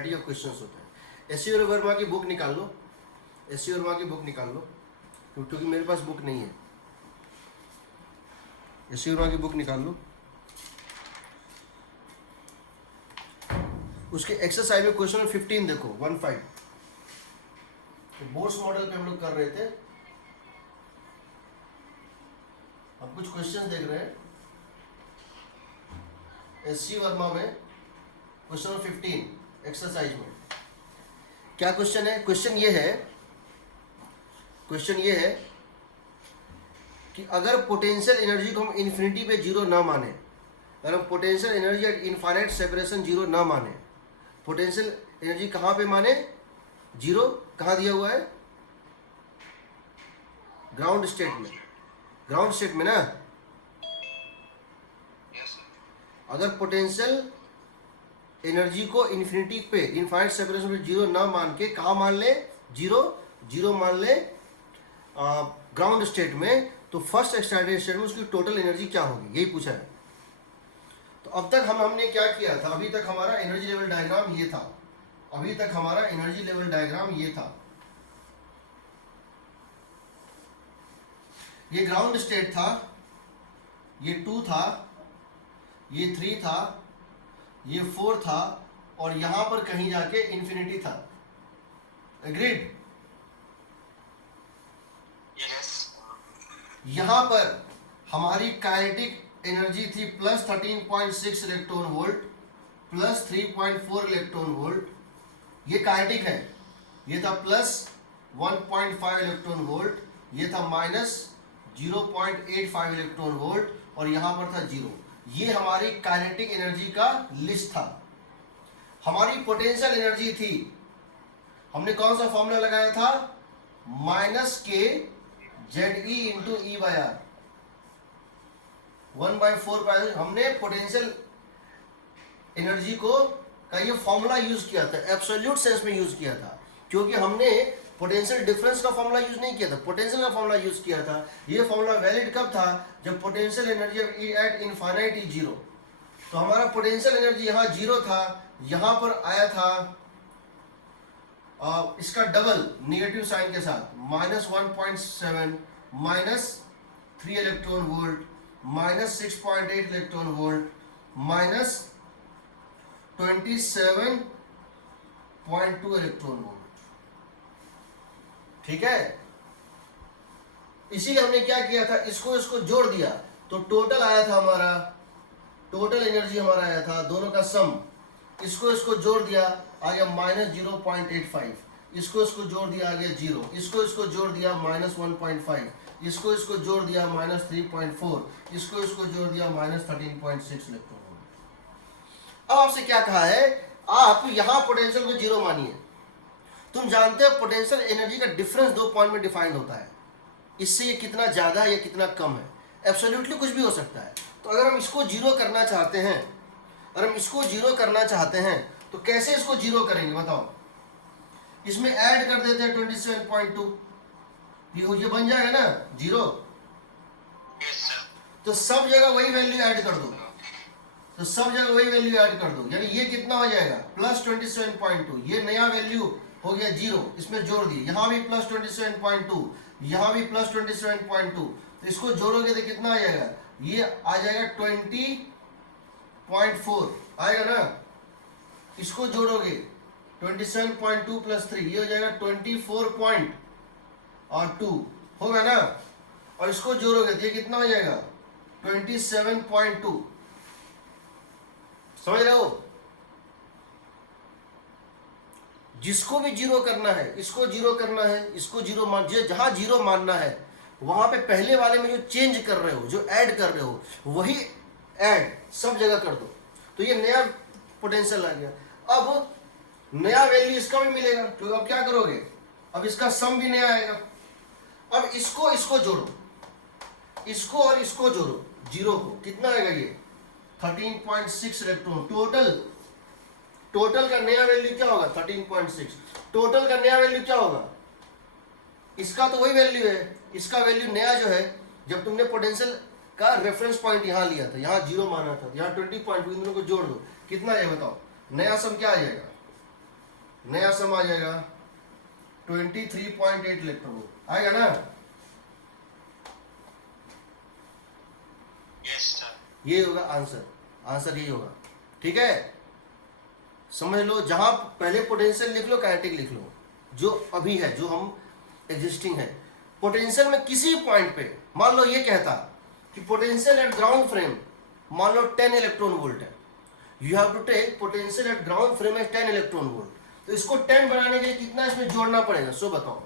Questions होते हैं। S C और वर्मा की बुक निकाल लो, एस सी वर्मा की बुक निकाल लो, क्योंकि मेरे पास बुक नहीं है। एस सी वर्मा की बुक निकाल लो, उसके एक्सरसाइज में क्वेश्चन 15 देखो, 15 बोर्ड्स मॉडल पे हम लोग कर रहे थे। अब कुछ क्वेश्चन देख रहे हैं एस सी वर्मा में, क्वेश्चन 15 एक्सरसाइज में। क्या क्वेश्चन है? क्वेश्चन ये है कि अगर पोटेंशियल एनर्जी को हम इन्फिनिटी पे जीरो ना माने, अगर हम potential energy at infinite separation zero ना माने, पोटेंशियल एनर्जी कहाँ पे माने? जीरो। कहाँ दिया हुआ है? ग्राउंड स्टेट में, ग्राउंड स्टेट में ना। अगर पोटेंशियल एनर्जी को इन्फिनिटी पे, इनफाइनाइट सेपरेशन पे जीरो ना मान के कहाँ मान ले? जीरो मान ले ग्राउंड स्टेट में, तो फर्स्ट एक्साइटेड स्टेट में उसकी टोटल एनर्जी क्या होगी, यही पूछा है। तो अब तक हमने क्या किया था? अभी तक हमारा एनर्जी लेवल डायग्राम ये था, अभी तक हमारा एनर्जी लेवल डायग्राम ये था। ये ग्राउंड स्टेट था, ये 2 था, ये 3 था, ये 4 था, और यहां पर कहीं जाके इंफिनिटी था। एग्रीड? यस। यहां पर हमारी काइनेटिक एनर्जी थी plus 13.6 electron volt, plus 3.4 electron volt. ये काइनेटिक है, ये था प्लस 1.5 इलेक्ट्रॉन वोल्ट, ये था माइनस 0.85 इलेक्ट्रॉन वोल्ट, और यहां पर था जीरो। ये हमारी काइनेटिक एनर्जी का लिस्ट था। हमारी पोटेंशियल एनर्जी थी, हमने कौन सा फॉर्मूला लगाया था? Minus K Z E into E by R, 1/4 हमने पोटेंशियल एनर्जी को का ये फॉर्मूला यूज किया था, एब्सोल्यूट सेंस में यूज किया था, क्योंकि हमने पोटेंशियल डिफरेंस का फॉर्मूला यूज नहीं किया था, पोटेंशियल का फॉर्मूला यूज किया था। ये फॉर्मूला वैलिड कब था? जब potential energy at infinite is zero. तो हमारा पोटेंशियल एनर्जी यहाँ जीरो था, यहाँ पर आया था इसका डबल नेगेटिव साइन के साथ, -1.7, -3 electron volt, -6.8 electron volt, -27.2 electron volt. ठीक है, इसीलिए हमने क्या किया था, इसको जोड़ दिया, तो टोटल आया था हमारा, टोटल एनर्जी हमारा आया था, दोनों का सम। इसको जोड़ दिया, आ गया -0.85, इसको जोड़ दिया, आ गया 0, इसको जोड़ दिया -1.5, इसको जोड़ दिया -3.4, इसको जोड़ दिया -13.6 इलेक्ट्रॉन वोल्ट। अब आपसे क्या कहा है? आप यहां पोटेंशियल को जीरो मानिए। तुम जानते हो पोटेंशियल एनर्जी का डिफरेंस 2 पॉइंट में डिफाइंड होता है, इससे ये कितना ज्यादा है या कितना कम है। एब्सोल्युटली कुछ भी हो सकता है। तो अगर हम इसको जीरो करना चाहते हैं, तो कैसे इसको जीरो करेंगे बताओ? इसमें ऐड कर देते हैं 27.2, ये बन जाएगा ना जीरो। तो सब जगह वही वैल्यू ऐड कर दो, यानी ये कितना हो जाएगा? प्लस 27.2, ये नया वैल्यू हो गया जीरो, इसमें जोड़ दिए, यहां भी प्लस 27.2, यहां भी प्लस 27.2, तो इसको जोड़ोगे तो कितना आ जाएगा? ये आ जाएगा 20.4 आएगा ना। इसको जोड़ोगे 27.2 प्लस 3, ये हो जाएगा 24.2 होगा ना। और इसको जोड़ोगे तो ये कितना हो जाएगा? 27.2। समझ रहे हो? जिसको भी जीरो करना है, इसको जीरो करना है, इसको जीरो मान, जहां जीरो मानना है वहां पे पहले वाले में जो चेंज कर रहे हो, जो ऐड कर रहे हो, वही ऐड सब जगह कर दो, तो ये नया पोटेंशियल आ गया। अब नया वैल्यू इसका भी मिलेगा, तो अब क्या करोगे? अब इसका सम भी नया आएगा। अब इसको जोड़ो, इसको और इसको जोड़ो, जीरो को, कितना आएगा? ये 13.6 इलेक्ट्रॉन। टोटल का नया वैल्यू क्या होगा? 13.6। टोटल का नया वैल्यू क्या होगा? इसका तो वही वैल्यू है, इसका वैल्यू नया जो है, जब तुमने पोटेंशियल का रेफरेंस पॉइंट यहां लिया था, यहां जीरो माना था, यहां 20.2, इन दोनों को जोड़ दो, कितना है बताओ? नया सम क्या आ जाएगा? नया सम आ जाएगा 23.8 इलेक्ट्रॉन आएगा ना। ये होगा आंसर, आंसर यही होगा। ठीक है, समझ लो, जहां पहले पोटेंशियल लिख लो, काइनेटिक लिख लो, जो अभी है, जो हम एग्जिस्टिंग है। पोटेंशियल में किसी पॉइंट पे मान लो ये कहता कि पोटेंशियल एट ग्राउंड फ्रेम मान लो 10 इलेक्ट्रॉन वोल्ट है, you have to take potential at ground frame है 10 इलेक्ट्रॉन वोल्ट, तो इसको 10 बनाने के लिए कितना इसमें जोड़ना पड़ेगा, सो बताओ।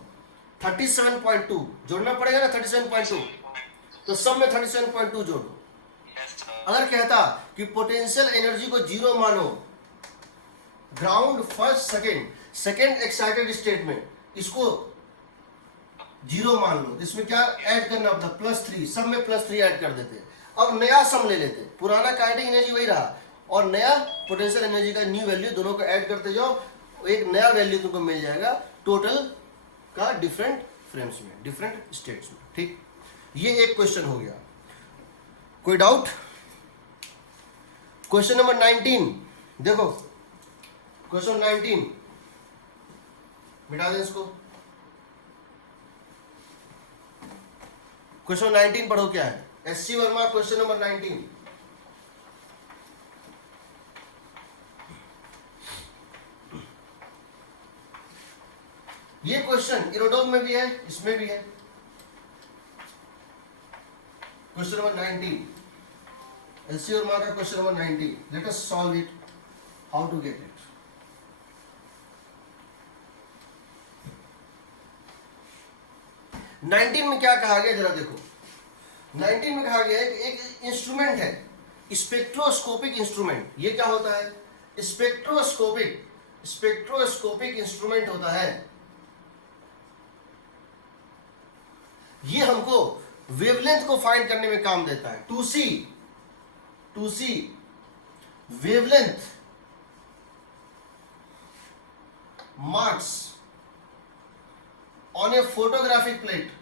37.2 जोड़ना पड़ेगा ना, 37.2, तो सब में 37.2 जोड़ दो। अगर कहता कि पोटेंशियल एनर्जी को जीरो मानो ground first second excited state में, इसको जीरो मान लो, इसमें क्या ऐड करना पड़ता, +3, सब में +3 ऐड कर देते। अब नया सम ले लेते, पुराना काइनेटिक एनर्जी वही रहा और नया पोटेंशियल एनर्जी का न्यू वैल्यू, दोनों को ऐड करते जाओ, एक नया वैल्यू तुमको मिल जाएगा टोटल का डिफरेंट फ्रेम्स में, डिफरेंट स्टेट्स में। ठीक, ये एक क्वेश्चन हो गया। कोई डाउट? क्वेश्चन नंबर 19 देखो, क्वेश्चन 19 मिटा दें इसको। क्वेश्चन 19 पढ़ो क्या है, एससी वर्मा क्वेश्चन नंबर 19। ये क्वेश्चन इरोडोम में भी है, इसमें भी है। क्वेश्चन नंबर 19, एससी वर्मा का question number 19। Let us solve it, how to get it. Nineteen में क्या कहा गया, जरा देखो। 19 में कहा गया है कि एक इंस्ट्रूमेंट है, स्पेक्ट्रोस्कोपिक इंस्ट्रूमेंट। ये क्या होता है, स्पेक्ट्रोस्कोपिक इंस्ट्रूमेंट होता है। ये हमको वेवलेंथ को फाइंड करने में काम देता है। To see wavelength marks on a photographic plate,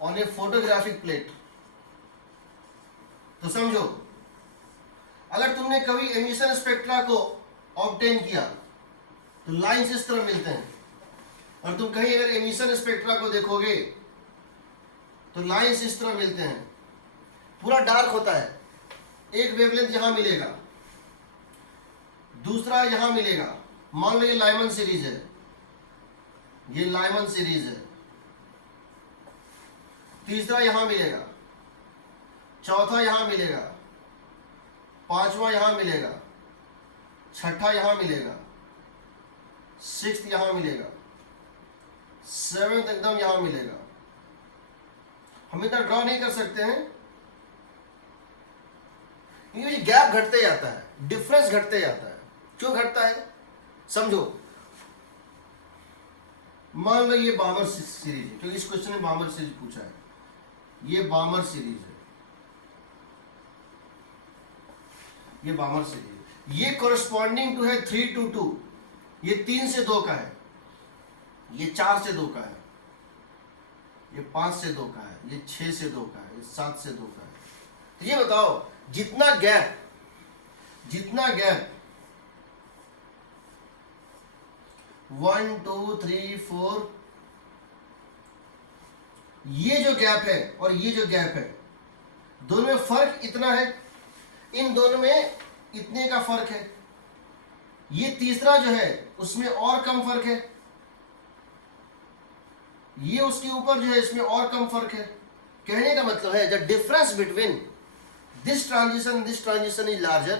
on a photographic plate. तो समझो, अगर तुमने कभी एमिशन स्पेक्ट्रा को ऑब्टेन किया तो लाइंस इस तरह मिलते हैं, और तुम कहीं अगर एमिशन स्पेक्ट्रा को देखोगे तो लाइंस इस तरह मिलते हैं, पूरा डार्क होता है। एक वेवलेंथ यहां मिलेगा, दूसरा यहां मिलेगा, मान लो ये लाइमन सीरीज है, ये लाइमन सीरीज है, तीसरा यहां मिलेगा, चौथा यहां मिलेगा, पांचवा यहां मिलेगा, छठा यहां मिलेगा, सिक्स्थ यहां मिलेगा, सेवेंथ एकदम यहां मिलेगा। हम इतना ड्रॉ नहीं कर सकते हैं, ये गैप घटते जाता है, डिफरेंस घटते जाता है। क्यों घटता है समझो। मान लो ये बामर सीरीज है, क्योंकि इस क्वेश्चन में बामर सीरीज पूछा है, ये बामर सीरीज है, ये बामर सीरीज, ये कोरस्पॉन्डिंग टू है 3 to 2, ये 3 से 2 का है, ये 4 से 2 का है, ये 5 से 2 का है, ये 6 से 2 का है, ये 7 से 2 का है। तो ये बताओ, जितना गैप 1 2 3 4, ये जो गैप है और ये जो गैप है, दोनों में फर्क इतना है, इन दोनों में इतने का फर्क है। ये तीसरा जो है उसमें और कम फर्क है, ये उसके ऊपर जो है इसमें और कम फर्क है। कहने का मतलब है the difference between this transition is larger,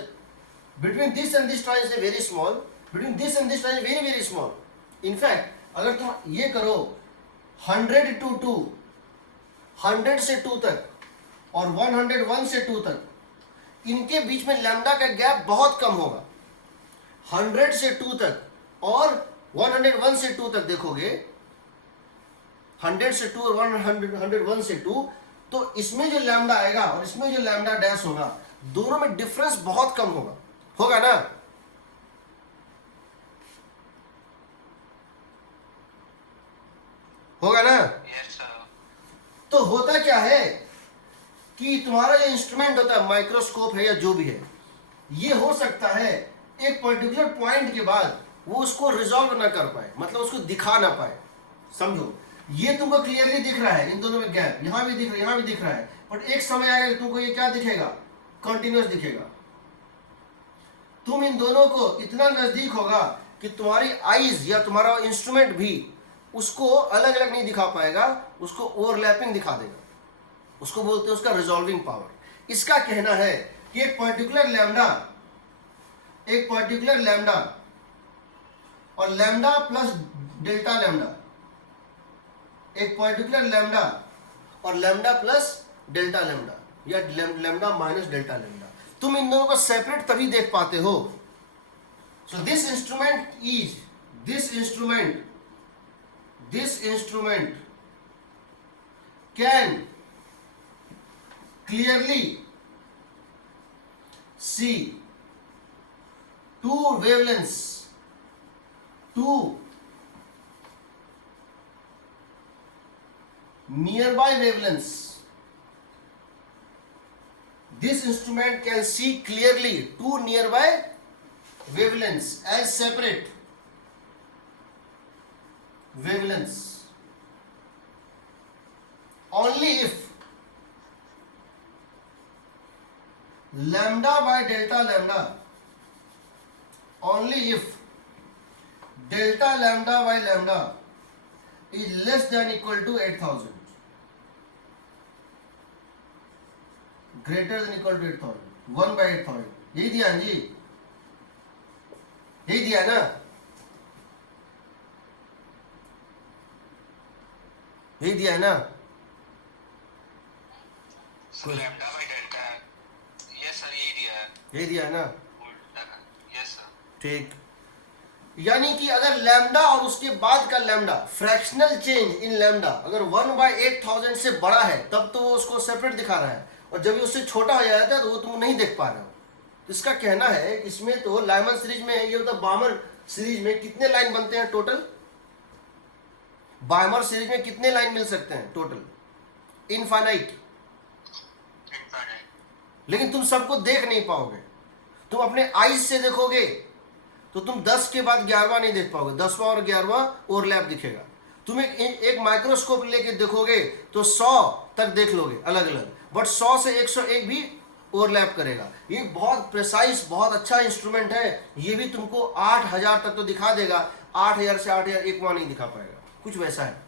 between this and this transition is very small, between this and this transition is very very small. In fact, अगर तुम ये करो 100 to 2, 100 से 2 तक और 101 से 2 तक, इनके बीच में लैम्डा का गैप बहुत कम होगा। 100 से 2 तक और 101 से 2 तक देखोगे, 100 से 2 और 101 से 2, तो इसमें जो लैम्डा आएगा और इसमें जो लैम्डा डैश होगा, दोनों में डिफरेंस बहुत कम होगा ना। होगा ना? yes, तो होता क्या है कि तुम्हारा जो इंस्ट्रूमेंट होता है, माइक्रोस्कोप है या जो भी है, ये हो सकता है एक पर्टिकुलर पॉइंट के बाद वो उसको रिजॉल्व ना कर पाए, मतलब उसको दिखा ना पाए। समझो, ये तुमको क्लियरली दिख रहा है, इन दोनों में गैप, यहां भी दिख रहा है, यहां भी दिख रहा है, बट एक समय आएगा तुमको ये क्या दिखेगा, कंटिन्यूअस दिखेगा। तुम इन दोनों को इतना नजदीक होगा कि तुम्हारी आईज या तुम्हारा इंस्ट्रूमेंट भी उसको अलग अलग नहीं दिखा पाएगा, उसको ओवरलैपिंग दिखा देगा। उसको बोलते हैं उसका रिजॉल्विंग पावर। इसका कहना है कि एक पर्टिकुलर लैम्डा और लैम्डा प्लस डेल्टा लैम्डा, एक पर्टिकुलर लैम्डा और लैम्डा प्लस डेल्टा लैम्डा या लैम्डा माइनस डेल्टा लैम्डा, तुम इन दोनों को सेपरेट तभी देख पाते हो। So this instrument can clearly see two wavelengths, two nearby wavelengths. This instrument can see clearly two nearby wavelengths as separate wavelengths only if lambda by delta lambda, only if delta lambda by lambda is less than equal to 8000, greater than equal to 8000, 1 by 8000। यही दिया जी, यही दिया ना, यही दिया ना। यही दिया है ना, ठीक। यानी कि अगर लैम्डा और उसके बाद का lambda, fractional change in lambda अगर 1/8000 से बड़ा है तब तो वो उसको सेपरेट दिखा रहा है, और जब ये उससे छोटा हो जाता है तो वो तुम नहीं देख पा रहे हो। तो इसका कहना है इसमें तो लाइमन सीरीज में ये होता है, बामर सीरीज में कितने लाइन बनते हैं टोटल, बामर सीरीज में कितने लाइन मिल सकते हैं टोटल, इनफाइनाइट। लेकिन तुम सबको देख नहीं पाओगे, तुम अपने आईज से देखोगे तो तुम 10 के बाद 11वां नहीं देख पाओगे, 10वां और 11वां ओवरलैप दिखेगा। तुम एक माइक्रोस्कोप लेके देखोगे तो 100 तक देख लोगे अलग अलग, बट 100 से 101 भी ओवरलैप करेगा। ये बहुत प्रिसाइज, बहुत अच्छा इंस्ट्रूमेंट है। ये भी तुमको 8000 तक तो दिखा देगा, 8000 से 8000 एक वहां नहीं दिखा पाएगा, कुछ वैसा है।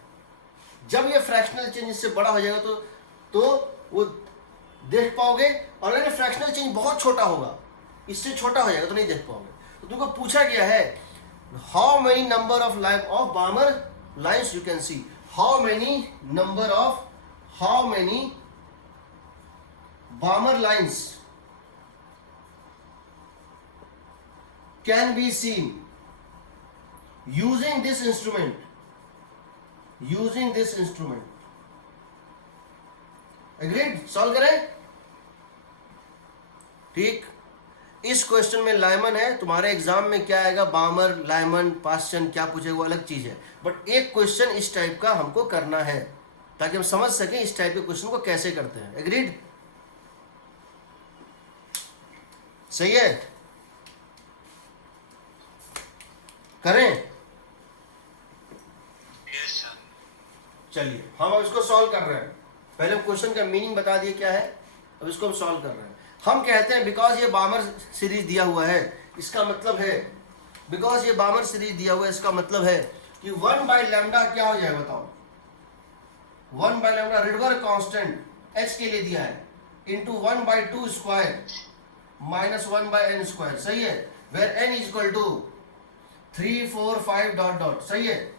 जब ये फ्रैक्शनल चेंज इससे बड़ा हो जाएगा तो वो देख पाओगे, और अगर फ्रैक्शनल चेंज बहुत छोटा होगा, इससे छोटा हो जाएगा तो नहीं देख पाओगे। तो तुमको पूछा गया है how many number of बामर lines you can see, how many बामर lines can be seen using this instrument. Agreed? Solve करें? ठीक। इस क्वेश्चन में लाइमन है, तुम्हारे एग्जाम में क्या आएगा, बामर, लाइमन, पास्चन क्या पूछेगा वो अलग चीज है, बट एक क्वेश्चन इस टाइप का हमको करना है ताकि हम समझ सकें इस टाइप के क्वेश्चन को कैसे करते हैं। एग्रीड? सही है? करें? चलिए हम अब इसको सॉल्व कर रहे हैं। पहले हम क्वेश्चन का मीनिंग बता दिए क्या है, अब इसको हम सॉल्व कर रहे हैं। हम कहते हैं बिकॉज ये बामर सीरीज दिया हुआ है, इसका मतलब है बिकॉज ये बामर सीरीज दिया हुआ है, इसका मतलब है कि 1/λ क्या हो जाए बताओ, 1/λ रिडबर्ग कांस्टेंट h के लिए दिया है, into 1/2 square minus 1/n square. सही है? Where n is equal to 3, 4, 5 dot dot. सही है?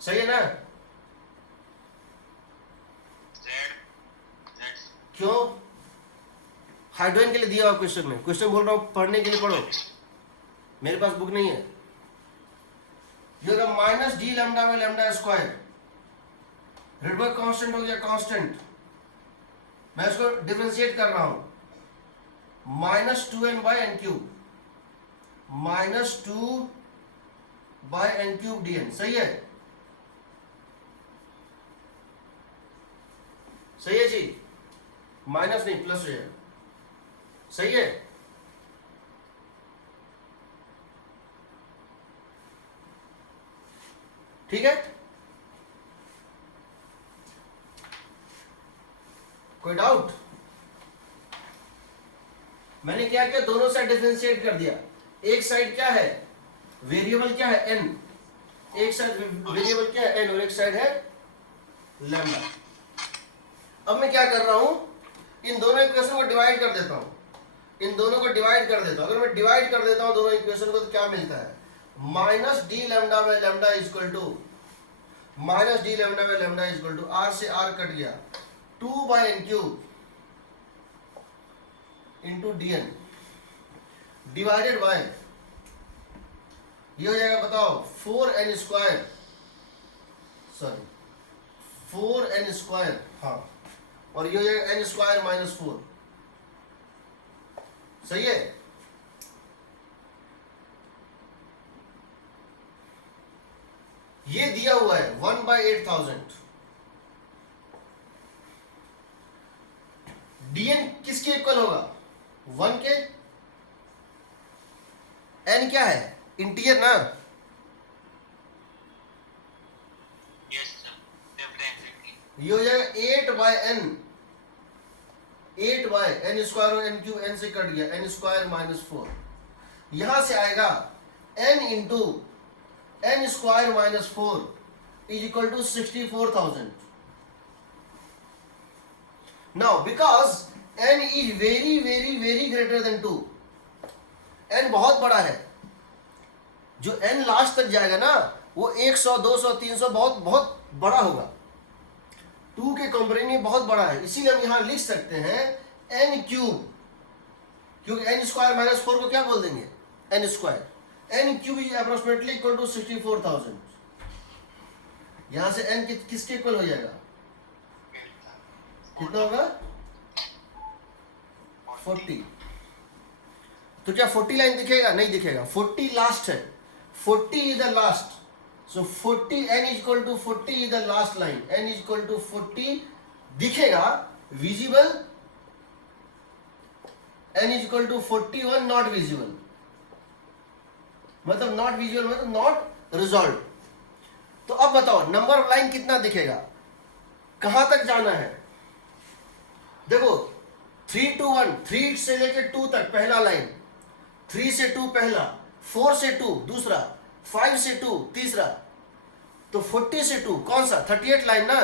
सही है ना? क्यों? हाइड्रोजन के लिए दिया हुआ क्वेश्चन में, क्वेश्चन बोल रहा हूं पढ़ने के लिए पढ़ो, मेरे पास बुक नहीं है। ये minus D lambda by lambda square, Rydberg constant हो गया कांस्टेंट, मैं इसको डिफरेंशिएट कर रहा हूं, -2n by n cube, -2 by n cube dn। सही है? सही है जी? माइनस नहीं प्लस हो जाएगा, सही है। ठीक है, कोई डाउट? मैंने क्या किया, दोनों साइड डिफरेंशिएट कर दिया। एक साइड क्या है, वेरिएबल क्या है n, एक साइड वेरिएबल क्या है n और एक साइड है लैम्डा। अब मैं क्या कर रहा हूं, इन दोनों इक्वेशन को डिवाइड कर देता हूं, इन दोनों को डिवाइड कर देता हूं। अगर मैं डिवाइड कर देता हूं दोनों इक्वेशन को तो क्या मिलता है, minus D lambda by lambda is equal to, minus D lambda by lambda is equal to, R से आर कट गया, 2 by N cube into D N divided by, ये हो जाएगा बताओ 4n square, sorry 4n square, हाँ, और ये हो जाएगा n स्क्वायर माइनस 4, सही है। ये दिया हुआ है 1/8000। dn किसके इक्वल होगा, 1 के, n क्या है, इंटीजर ना, ये हो जाएगा 8/n, 8/n स्क्वायर और n क्यूब, n से कट गया, n स्क्वायर माइनस 4, यहां से आएगा n into n square minus 4 is equal to 64,000। Now because n is very very very greater than 2, n बहुत बड़ा है, जो n लास्ट तक जाएगा ना वो 100 200 300 बहुत बहुत बड़ा होगा, 2 के कंपेरिजन में बहुत बड़ा है, इसीलिए हम यहां लिख सकते हैं n क्यूब, क्योंकि n स्क्वायर माइनस 4 को क्या बोल देंगे, n square, n cube is approximately equal to 64,000। यहां से n किसके इक्वल हो जाएगा, कितना होगा 40। तो क्या 40 लाइन दिखेगा, नहीं दिखेगा, 40 लास्ट है, 40 is the last, so 40 n is equal to 40 is the last line, n is equal to 40 दिखेगा, visible, n is equal to 41 not visible, मतलब नॉट विजुअल मतलब नॉट रिजॉल्व। तो अब बताओ नंबर ऑफ लाइन कितना दिखेगा, कहां तक जाना है, देखो 3 to 1, 3 से लेके 2 तक पहला लाइन, 3 से 2 पहला, 4 से 2 दूसरा, 5 से 2 तीसरा, तो 40 से 2 कौन सा, 38 लाइन ना,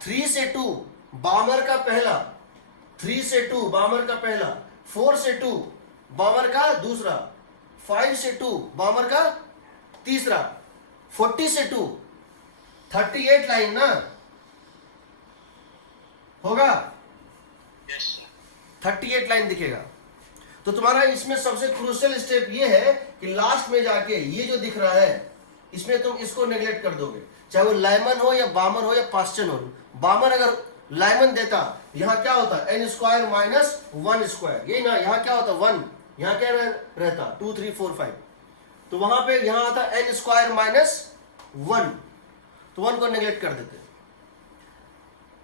थ्री से 2 बामर का पहला, 3 से 2 बामर का पहला, 4 से 2 बामर का दूसरा, 5 से 2 बामर का तीसरा, 40 से 2 38 लाइन ना होगा, 38 लाइन दिखेगा। तो तुम्हारा इसमें सबसे क्रूशियल स्टेप ये है कि लास्ट में जाके ये जो दिख रहा है इसमें तुम इसको नेग्लेक्ट कर दोगे, चाहे वो लाइमन हो या बामर हो या पास्चन हो। बामर अगर लाइमन देता, यहां क्या होता, n स्क्वायर माइनस 1 स्क्वायर, यही ना, यहां क्या होता 1, यहां क्या रहता 2 3 4 5, तो वहां पे यहां आता n स्क्वायर माइनस 1, तो 1 को नेग्लेक्ट कर देते।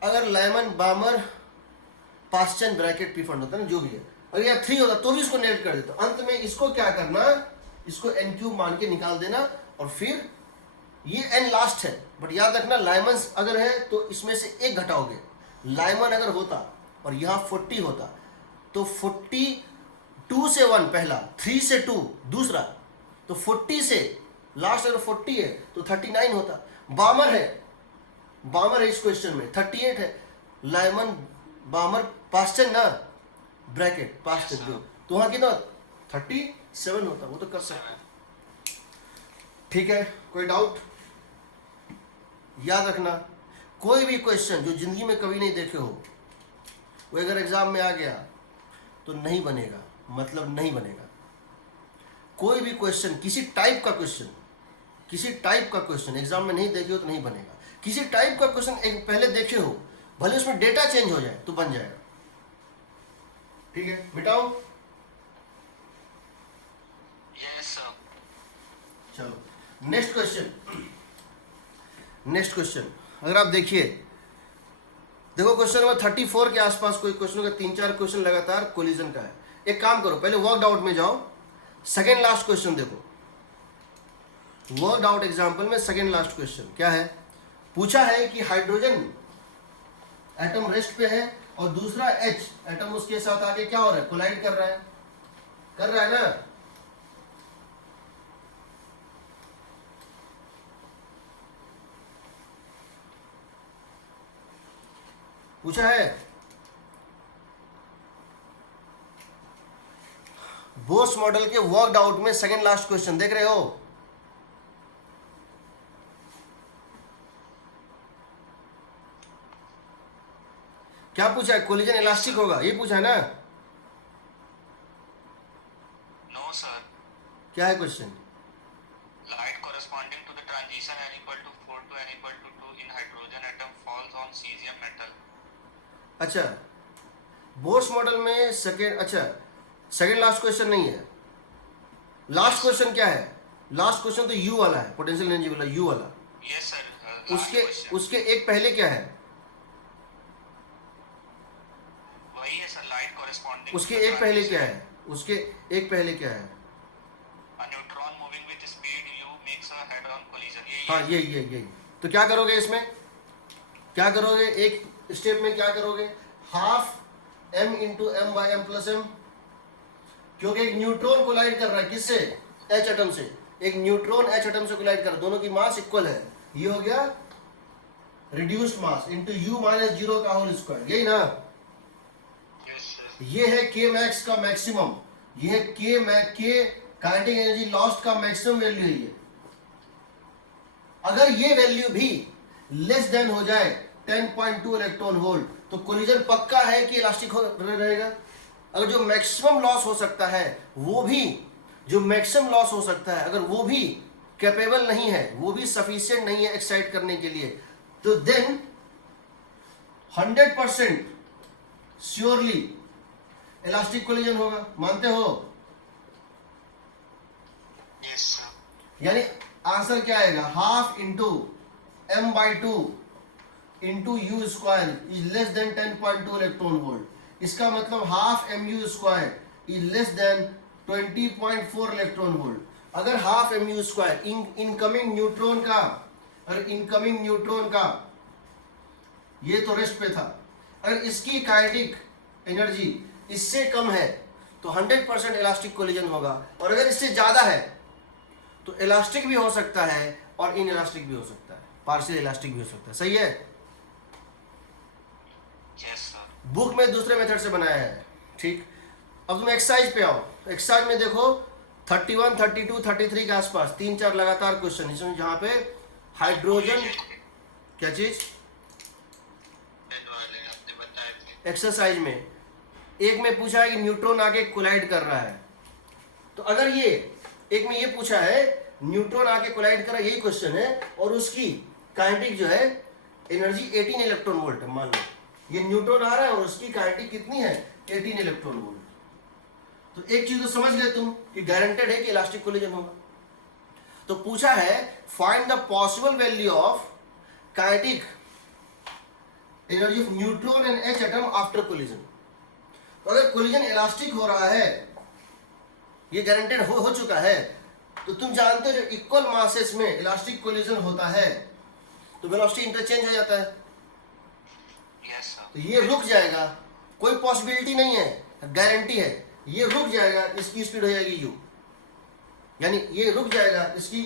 अगर Lyman बामर Paschen bracket P fund होता है ना, जो भी है, अगर यहाँ 3 होता तो भी इसको नेग्लेक्ट कर देता। अंत में इसको क्या करना, इसको n क्यूब मान के निकाल देना, और फिर ये n लास्ट है, बट याद रखना लाइमन अगर है तो इसमें से एक घटाओगे, लाइमन अगर होता और यहाँ 40 होता तो 42 से 1 पहला, 3 से 2 दूसरा, तो 40 से लास्ट अगर 40 है तो 39 होता। बामर है इस क्वेश्चन में 38 है, लाइमन बामर पास्चन ना, ब्रैकेट पास्चन जो, तो वहां कितना 37 होता, वो तो कर सकते। ठीक है, कोई डाउट? याद रखना कोई भी क्वेश्चन जो जिंदगी में कभी नहीं देखे हो वो अगर एग्जाम में आ गया तो नहीं बनेगा, मतलब नहीं बनेगा। कोई भी क्वेश्चन, किसी टाइप का क्वेश्चन एग्जाम में नहीं देखे हो तो नहीं बनेगा। किसी टाइप का क्वेश्चन एक पहले देखे हो, भले उसमें डेटा चेंज हो जाए तो बन जाएगा। ठीक है, मिटाओ। Yes sir. चलो नेक्स्ट क्वेश्चन। नेक्स्ट क्वेश्चन अगर आप देखिए, देखो क्वेश्चन नंबर 34 के आसपास कोई क्वेश्चन का 3-4 क्वेश्चन लगातार कोलिजन का है। एक काम करो, पहले वर्कड आउट में जाओ, सेकेंड लास्ट क्वेश्चन देखो। वर्कड आउट एग्जाम्पल में सेकेंड लास्ट क्वेश्चन क्या है, पूछा है कि हाइड्रोजन एटम रेस्ट पे है और दूसरा H एटम उसके साथ आगे क्या हो रहा है, कोलाइड कर रहा है ना। पूछा है बोस मॉडल के वर्कड आउट में सेकेंड लास्ट क्वेश्चन देख रहे हो। क्या पूछा है, कोलिजन इलास्टिक होगा, ये पूछा है ना। नो सर, क्या है question, light corresponding to the transition n equal to 4 to n equal to 2 in hydrogen atom falls on cesium metal. अच्छा बोस मॉडल में सेकेंड, अच्छा सेकेंड लास्ट क्वेश्चन नहीं है। लास्ट क्वेश्चन क्या है, लास्ट क्वेश्चन तो यू वाला है, पोटेंशियल एनर्जी वाला यू वाला। Yes sir. उसके एक पहले क्या है, वही है सर, light corresponding. उसके एक पहले क्या है, उसके एक पहले क्या है। A neutron moving with speed u makes a head-on collision. हाँ यही तो क्या करोगे इसमें, क्या करोगे एक स्टेप में, क्या करोगे, half m into M by M plus M, क्योंकि एक न्यूट्रॉन कोलाइड कर रहा है किससे, H एटम से, एक न्यूट्रॉन H एटम से कोलाइड कर रहा है, दोनों की मास इक्वल है, ये हो गया reduced mass into u minus 0 का होल स्क्वायर, यही ना। Yes sir. ये है k मैक्स का मैक्सिमम, ये है k काइनेटिक एनर्जी लॉस्ट का मैक्सिमम वैल्यू है ये। अगर ये वैल्यू भी लेस देन हो जाए 10.2 इलेक्ट्रॉन वोल्ट तो कोलिजन पक्का है कि इलास्टिक रहेगा। अगर जो मैक्सिमम लॉस हो सकता है वो भी, जो मैक्सिमम लॉस हो सकता है अगर वो भी कैपेबल नहीं है, वो भी सफिशिएंट नहीं है एक्साइट करने के लिए, तो देन 100% श्योरली इलास्टिक कोलिजन होगा, मानते हो। Yes sir. यानी आंसर क्या आएगा, half into M by two into U square is less than 10.2 electron volt. इसका मतलब half M U square is less than 20.4 electron volt. अगर half M U square incoming neutron का, अगर incoming neutron का, ये तो रेस्ट पे था, अगर इसकी काइनेटिक एनर्जी इससे कम है तो 100% इलास्टिक कोलिजन होगा, और अगर इससे ज्यादा है तो इलास्टिक भी हो सकता है और इन इलास्टिक भी हो सकता है, पार्शियल इलास्टिक भी हो सकता है, सही है। Yes sir. बुक में दूसरे मेथड से बनाया है, ठीक। अब तुम एक्सरसाइज पे आओ, एक्सरसाइज में देखो 31, 32, 33 के आसपास 3-4 लगातार क्वेश्चन इसमें, जहां पे हाइड्रोजन, क्या चीज, आपने बताया थे। एक्सरसाइज में एक में पूछा है कि न्यूट्रॉन आके कोलाइड कर रहा है, तो अगर ये एक में ये पूछा है न्यूट्रॉन आके कोलाइड कर रहा है, यही क्वेश्चन है, और उसकी काइनेटिक जो है एनर्जी 18 इलेक्ट्रॉन वोल्ट है, मान लो ये न्यूट्रॉन आ रहा है और उसकी काइनेटिक कितनी है, 18 इलेक्ट्रॉन वोल्ट। तो एक चीज तो समझ गए तुम कि गारंटेड है कि इलास्टिक कोलिजन होगा। तो पूछा है find the possible value of kinetic energy of neutron and H atom after collision. तो अगर कोलिजन इलास्टिक हो रहा है, ये गारंटेड हो चुका है, तो तुम जानते हो जो इक्वल मासेस में इलास्टिक कोलिजन होता है तो वेलोसिटी इंटरचेंज हो जाता है, Yes sir. तो ये रुक जाएगा, कोई पॉसिबिलिटी नहीं है, गारंटी है, ये रुक जाएगा, इसकी स्पीड हो जाएगी u, यानी ये रुक जाएगा, इसकी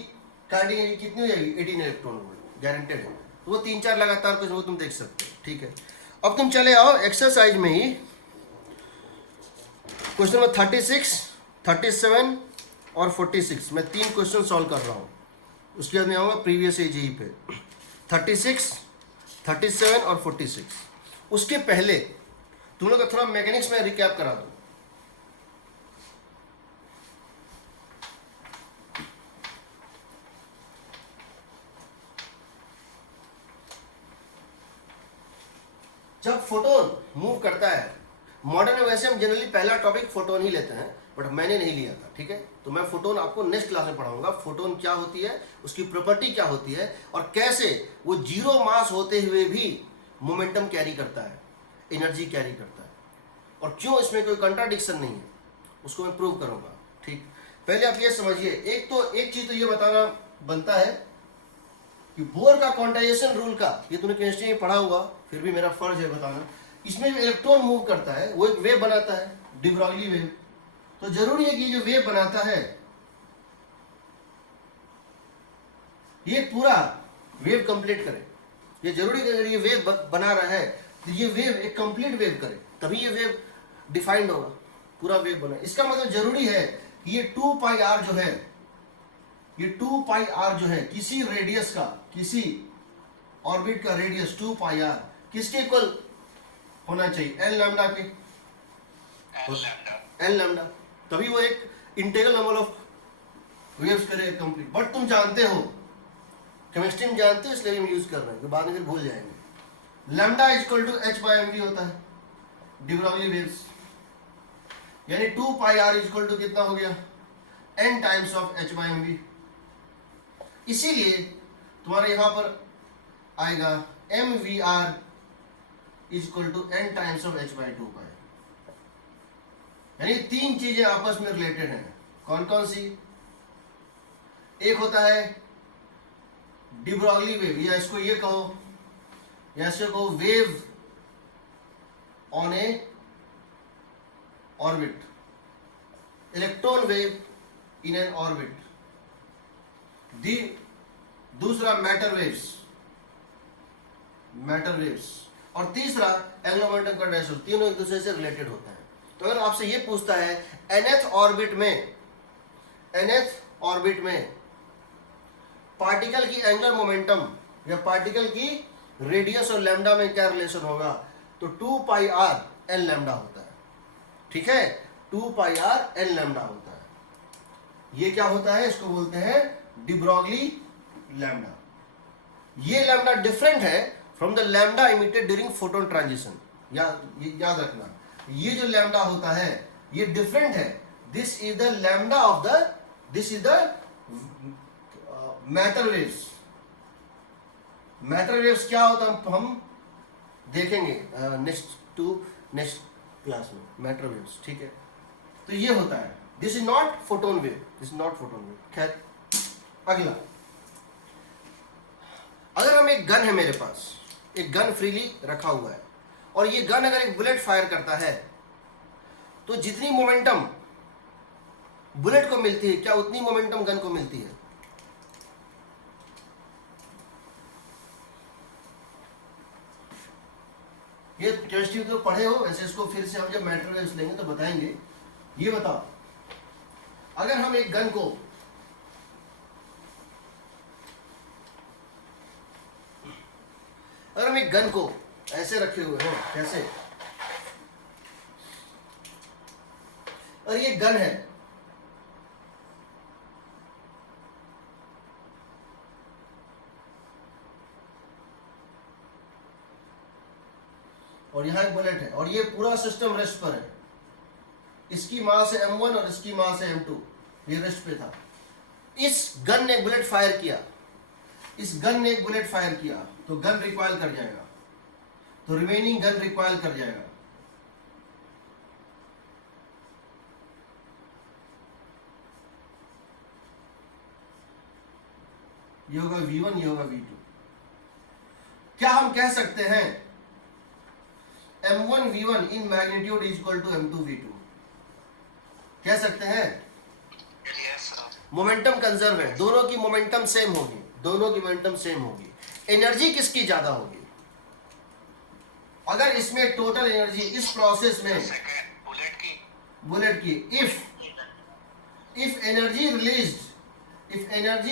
काइनेटिक एनर्जी कितनी हो जाएगी, 18 इलेक्ट्रॉन वोल्ट, गारंटेड है। तो वो 3-4 लगातार कुछ वो तुम देख सकते हो, ठीक है। अब तुम चले आओ एक्सरसाइज में ही, क्वेश्चन नंबर 36, 37 और 46, मैं 3 क्वेश्चन सॉल्व कर रहा हूँ, उसके बाद में आऊँगा प्रीवियस एज पे। 36, 37 और 46। उसके पहले तुम लोग का थोड़ा मैकेनिक्स में रिकैप करा दो। जब फोटोन मूव करता है, मॉडर्न में वैसे हम जनरली पहला टॉपिक फोटोन ही लेते हैं, बट मैंने नहीं लिया था, ठीक है। तो मैं फोटोन आपको नेक्स्ट क्लास में पढ़ाऊंगा, फोटोन क्या होती है, उसकी प्रॉपर्टी क्या होती है, और कैसे वो जीरो मास होते हुए भी मोमेंटम कैरी करता है, एनर्जी कैरी करता है, और क्यों इसमें कोई कंट्राडिक्शन नहीं है, उसको मैं प्रूव करूंगा, ठीक। पहले आप ये समझिए, एक चीज तो ये बताना बनता है कि बोर का क्वांटाइजेशन रूल का, ये तूने केमिस्ट्री में पढ़ा होगा, फिर भी मेरा फर्ज है बताना। इसमें जो इलेक्ट्रॉन मूव करता है वो एक वेव बनाता है, डी ब्रॉगली वेव। तो जरूरी है कि ये जो वेव बनाता है ये पूरा वेव कंप्लीट करे। ये जरूरी है कि अगर ये वेव बना रहा है तो ये वेव एक कंप्लीट वेव करे, तभी ये वेव डिफाइंड होगा, पूरा वेव बना। इसका मतलब जरूरी है कि ये 2 पाई आर जो है, ये 2 पाई आर जो है किसी रेडियस का, किसी ऑर्बिट का रेडियस 2 पाई आर किसके इक्वल होना चाहिए, एन लैम्डा के, एन लैम्डा, तभी वो एक इंटीग्रल नंबर ऑफ वेव्स करे कंप्लीट। बट तुम जानते हो, केमिस्ट्री में जानते हो, इसलिए हम यूज कर रहे हैं, तो बाद में फिर भूल जाएंगे। Lambda is equal to H by M V होता है, डी ब्रॉगली वेव्स, यानी 2 pi R is equal to कितना हो गया, n times of H by M V. इसीलिए तुम्हारे यहां पर आएगा M V R is equal to n times of h by 2 pi. यानी तीन चीजें आपस में रिलेटेड हैं। कौन कौन सी? एक होता है डी ब्रॉगली वेव, या इसको ये कहो, या इसको कहो wave on A orbit, electron wave in an orbit. दूसरा मैटर वेव्स, और तीसरा एंगुलर मोमेंटम कंडेंसर। तीनों एक दूसरे से रिलेटेड होता है। तो अगर आपसे ये पूछता है nth ऑर्बिट में पार्टिकल की एंगुलर मोमेंटम या पार्टिकल की रेडियस और लैम्डा में क्या रिलेशन होगा, तो 2 पाई आर एन लैम्डा होता है, ठीक है, 2 पाई आर एन लैम्डा होता है। ये क्या होता है, इसको बोलते हैं डी ब्रॉगली लैम्डा। ये लैम्डा डिफरेंट है from the lambda emitted during photon transition. याद रखना, ये जो लैम्डा होता है ये डिफरेंट है। This is the lambda of the, this is the matter waves. Matter waves क्या होता है हम देखेंगे नेक्स्ट क्लास में, मैटर वेव्स, ठीक है। तो ये होता है, this is not photon wave, this is not photon wave. खैर, अगला, अगर हम एक गन है मेरे पास, एक गन फ्रीली रखा हुआ है, और ये गन अगर एक बुलेट फायर करता है तो जितनी मोमेंटम बुलेट को मिलती है, क्या उतनी मोमेंटम गन को मिलती है? ये केमिस्ट्री तो पढ़े हो, वैसे इसको फिर से हम जब मैटर वेव्स लेंगे तो बताएंगे। ये बताओ, अगर हम एक गन को ऐसे रखे हुए हो, कैसे, और ये गन है, और यहां एक बुलेट है, और ये पूरा सिस्टम रेस्ट पर है। इसकी मास है m1 और इसकी मास है m2, ये रेस्ट पे था। इस गन ने एक बुलेट फायर किया, तो गन रिकॉइल कर जाएगा, तो रिमेनिंग गन रिकॉइल कर जाएगा। ये होगा v1, ये होगा v2। क्या हम कह सकते हैं m1 v1 in magnitude is equal to m2 v2? कह सकते हैं? मोमेंटम कंजर्व है, दोनों की मोमेंटम सेम होगी, एनर्जी किसकी ज्यादा होगी? अगर इसमें टोटल एनर्जी इस प्रोसेस में बुलेट की if energy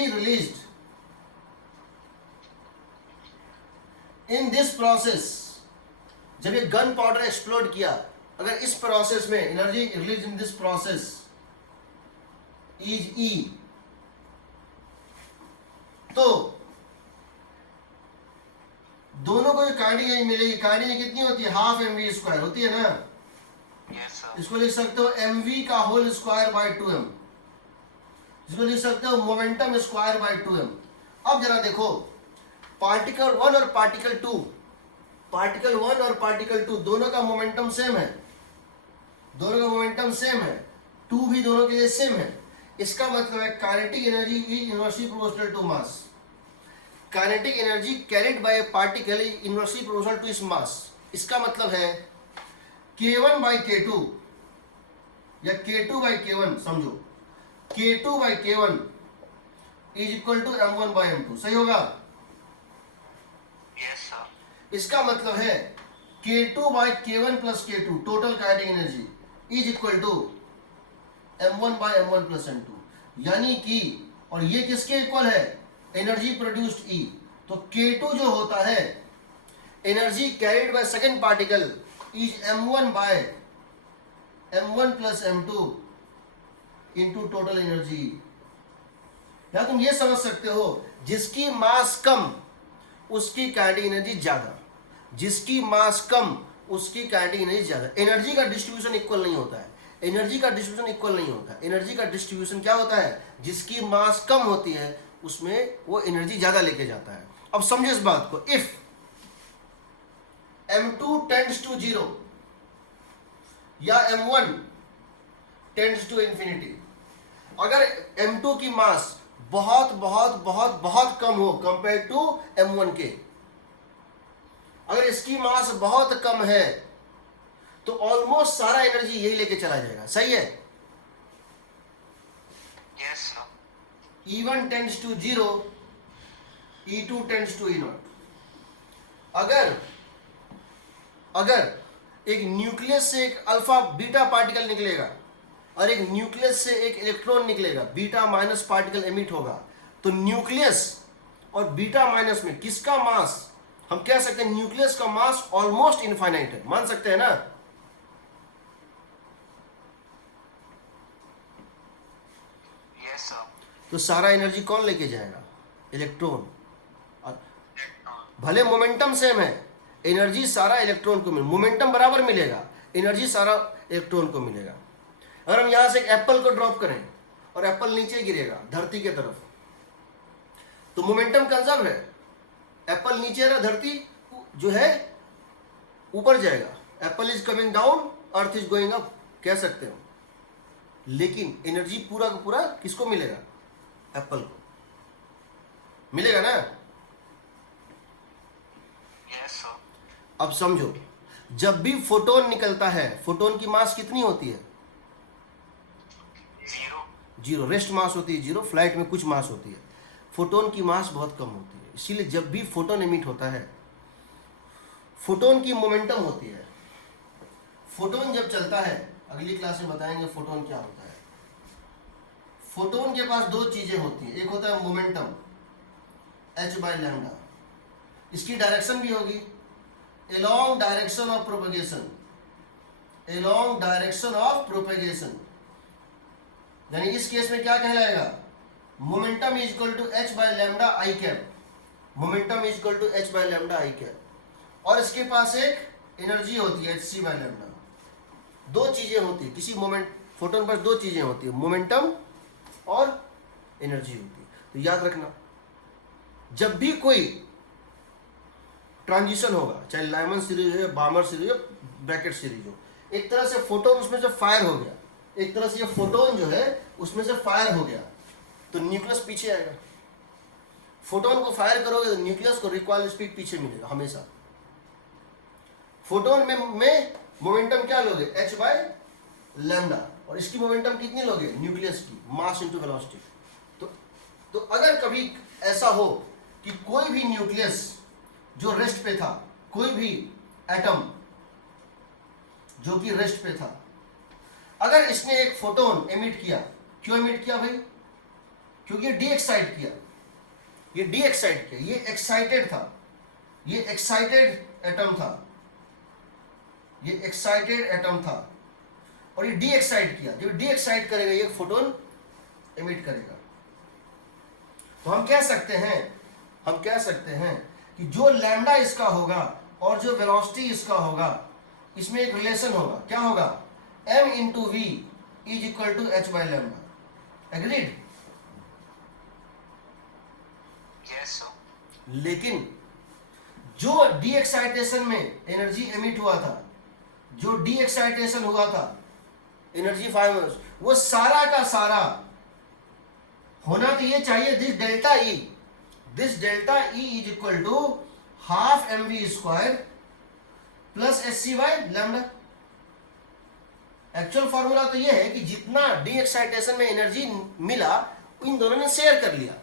released in this process, जब ये गन पाउडर एक्सप्लोड किया, अगर इस प्रोसेस में energy release in this process is E, तो दोनों को जो काइनेटिक एनर्जी मिलेगी, काइनेटिक एनर्जी कितनी होती है, हाफ mv स्क्वायर होती है ना। Yes, sir. इसको लिख सकते हो mv का होल स्क्वायर बाय 2m, इसको लिख सकते हो मोमेंटम स्क्वायर बाय 2m। अब जरा देखो पार्टिकल 1 और पार्टिकल 2, पार्टिकल 1 और पार्टिकल 2 दोनों का मोमेंटम सेम है, दोनों का मोमेंटम सेम है, 2 भी दोनों के लिए सेम है। इसका मतलब है kinetic energy is inversely proportional to mass. Kinetic energy carried by a particle is inversely proportional to its mass. इसका मतलब है k1 बाई k2 या k2 बाई k1, समझो k2 by k1 is equal to m1 by m2, सही होगा? Yes, sir. इसका मतलब है k2 by k1 plus k2 total kinetic energy is equal to m1 by m1 plus m2, यानी कि, और ये किसके इक्वल है? Energy produced E। तो k2 जो होता है energy carried by second particle is m1 by m1 plus m2 into total energy. या तुम ये समझ सकते हो जिसकी मास कम उसकी काइनेटिक एनर्जी ज्यादा, जिसकी मास कम उसकी काइनेटिक एनर्जी ज्यादा। एनर्जी का डिस्ट्रीब्यूशन इक्वल नहीं होता है, एनर्जी का डिस्ट्रीब्यूशन इक्वल नहीं होता है। एनर्जी का डिस्ट्रीब्यूशन क्या होता है? जिसकी मास कम होती है उसमें वो एनर्जी ज्यादा लेके जाता है। अब समझो इस बात को, इफ m2 टेंड्स टू 0 या m1 टेंड्स टू इंफिनिटी, अगर m2 की मास बहुत बहुत बहुत बहुत कम हो कंपेयर टू m1 के, अगर इसकी मास बहुत कम है तो ऑलमोस्ट सारा एनर्जी यही लेके चला जाएगा, सही है? Yes, sir. E1 tends to 0, E2 tends to E0। अगर एक न्यूक्लियस से एक अल्फा बीटा पार्टिकल निकलेगा और एक न्यूक्लियस से एक इलेक्ट्रॉन निकलेगा, बीटा माइनस पार्टिकल एमिट होगा, तो न्यूक्लियस और बीटा माइनस में किसका मास, हम कह सकते हैं न्यूक्लियस का मास ऑलमोस्ट इनफाइनाइट है, मान सकते हैं ना? Yes, sir. तो सारा एनर्जी कौन लेके जाएगा? इलेक्ट्रॉन। और Electron. भले मोमेंटम सेम है, एनर्जी सारा इलेक्ट्रॉन को मिले, मोमेंटम बराबर मिलेगा, एनर्जी सारा इलेक्ट्रॉन को मिलेगा। अगर हम यहां से एक एप्पल को ड्रॉप करें और एप्पल नीचे गिरेगा धरती के तरफ, तो मोमेंटम कंजर्व है, एप्पल नीचे है ना, धरती जो है ऊपर जाएगा। Apple is coming down, earth is going up, कह सकते हो। लेकिन एनर्जी पूरा का पूरा किसको मिलेगा? एप्पल को मिलेगा ना? Yes, sir. अब समझो, जब भी फोटोन निकलता है, फोटोन की मास कितनी होती है? 0. 0। रेस्ट मास होती है 0, फ्लाइट में कुछ मास होती है। फोटोन की मास बहुत कम होती है, इसीलिए जब भी फोटोन एमिट होता है, फोटोन की मोमेंटम होती है। फोटोन जब चलता है, अगली क्लास में बताएंगे फोटोन क्या होता है। फोटोन के पास दो चीजें होती हैं, एक होता है मोमेंटम h बाय लैम्डा, इसकी डायरेक्शन भी होगी along direction of propagation, along direction of propagation, यानी इस केस में क्या कहलाएगा? Momentum is equal to h by lambda I cap, momentum is equal to h by lambda I cap, और इसके पास एक एनर्जी होती है hc बाय लैम्डा। दो चीजें होती है किसी मोमेंट, फोटोन पर दो चीजें होती है, मोमेंटम और एनर्जी होती है। तो याद रखना, जब भी कोई ट्रांजिशन होगा, चाहे लाइमन सीरीज हो या बामर सीरीज हो, ब्रैकेट सीरीज हो, एक तरह से फोटोन उसमें से फायर हो गया, एक तरह से ये फोटोन जो है उसमें से फायर हो गया, तो न्यूक्लियस पीछे आएगा। फोटोन को फायर करोगे तो न्यूक्लियस को रिकॉइल स्पीड पीछे मिलेगा हमेशा। फोटोन में मोमेंटम क्या लोगे? h बाय लैम्डा, और इसकी मोमेंटम कितनी लोगे? न्यूक्लियस की मास इनटू वेलोसिटी। तो अगर कभी ऐसा हो कि कोई भी न्यूक्लियस जो रेस्ट पे था, कोई भी एटम जो कि रेस्ट पे था, अगर इसने एक फोटोन एमिट किया, क्यों एमिट किया भाई? क्योंकि ये डी एक्साइट किया, ये डी एक्साइट किया, ये एक्साइटेड था, ये एक्साइटेड एटम था, ये एक्साइटेड एटम था, और ये डी एक्साइट किया। जब डी एक्साइट करेगा ये फोटोन एमिट करेगा। तो हम कह सकते हैं कि जो लैम्डा इसका होगा और जो वेलोसिटी इसका होगा, इसमें एक रिलेशन होगा। क्या होगा? m into V is equal to h by lambda. Agreed? Yes, sir. लेकिन जो डी एक्साइटेशन में एनर्जी एमिट हुआ था, जो डी एक्साइटेशन हुआ था एनर्जी फाइवर्स, वो सारा का सारा होना तो ये चाहिए this delta E is equal to half M we square plus H C by lambda. Actual formula तो ये है कि जितना डी एक्साइटेशन में एनर्जी मिला इन दोनों ने शेयर कर लिया,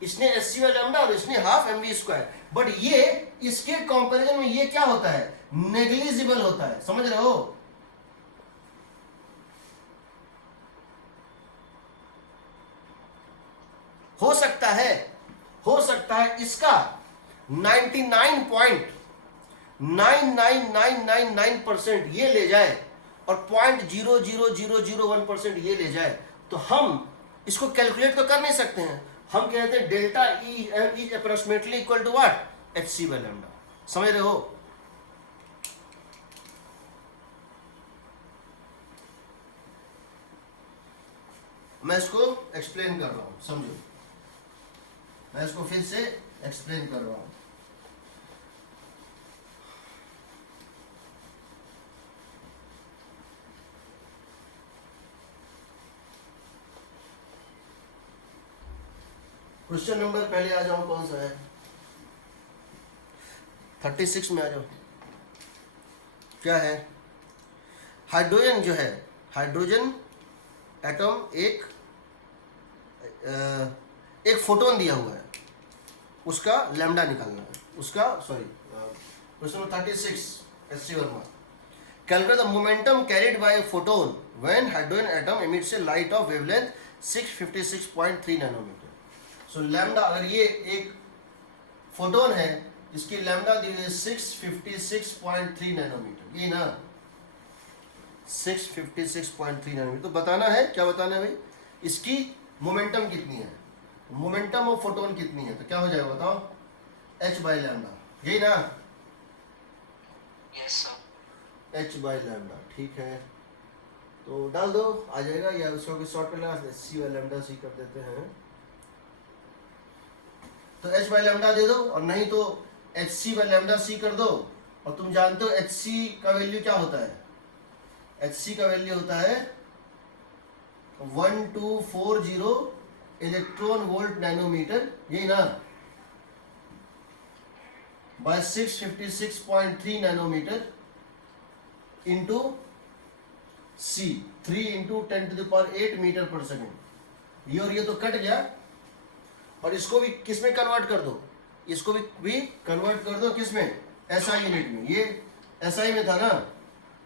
इसने एच सी बाय लैम्डा और इसने half M we square. But ये इसके कंपैरिजन में ये क्या होता है, नेग्लिजिबल होता है। समझ रहे हो? हो सकता है इसका 99.99999% ये ले जाए और 0.00001% ये ले जाए, तो हम इसको कैलकुलेट तो कर नहीं सकते हैं। हम कहते हैं delta E is approximately equal to what, H C by lambda. समझ रहे हो? मैं इसको एक्सप्लेन कर रहा हूं, समझो। मैं इसको फिर से एक्सप्लेन कर रहा हूं। क्वेश्चन नंबर पहले आ जाओ, कौन सा है? 36 में आ जाओ। क्या है? हाइड्रोजन जो है, हाइड्रोजन एटम एक फोटोन दिया हुआ है, उसका लैम्डा निकालना है, उसका question number 36 SC Verma. Calculate the momentum carried by photon when hydrogen atom emits a light of wavelength 656.3 nanometre. So lambda, अगर ये एक फोटोन है, इसकी लैम्डा दी हुई है 656.3 नैनोमीटर, ये ना 656.3 नैनोमीटर। तो बताना है, क्या बताना है भाई, इसकी मोमेंटम कितनी है, मोमेंटम ऑफ फोटोन कितनी है। तो क्या हो जाएगा बताओ, h बाय लैम्डा, यही ना? Yes, sir. h by lambda, ठीक है। तो डाल दो, आ जाएगा, या उसको शॉर्ट कर लेना, c बाय लैम्डा c कर देते हैं। तो h बाय लैम्डा दे दो, और नहीं तो hc बाय लैम्डा c कर दो। और तुम जानते हो hc का वैल्यू क्या होता है, hc का वैल्यू होता है 1240 इलेक्ट्रॉन वोल्ट नैनोमीटर, यही ना, बाय 656.3 नैनोमीटर इंटू सी, 3 इंटू 10⁸ मीटर पर सेकेंड। ये और ये तो कट गया, और इसको भी किस में कन्वर्ट कर दो, इसको भी कन्वर्ट कर दो किस में, एसआई यूनिट में। ये एसआई में था ना,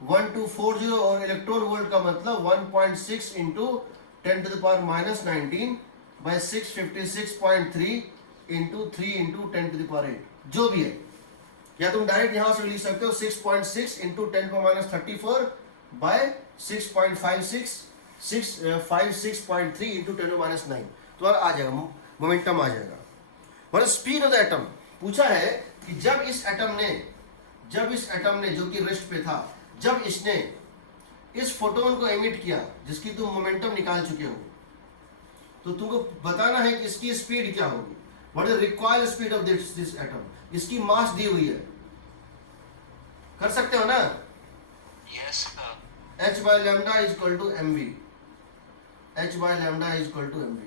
1240, और इलेक्ट्रॉन वोल्ट का मतलब 1.6 इंटू 10⁻⁻19 बाय 656.3 इंटू 3 इंटू 10⁸, जो भी है। या तुम डायरेक्ट यहां से लिख सकते हो 6.6 इंटू 10⁻34 बाय 6.56 इंटू 10⁻9, तो आ जाएगा, मोमेंटम आ जाएगा। मतलब स्पीड ऑफ द एटम पूछा है कि जब इस एटम ने जो कि रेस्ट पे था, जब इसने इस फोटोन को एमिट किया जिसकी तुम मोमेंटम निकाल चुके हो, तो तुमको बताना है कि इसकी स्पीड क्या होगी। What is required speed of this atom. इसकी मास दी हुई है, कर सकते हो ना? Yes, sir. h by lambda is equal to mv, h by lambda is equal to mv,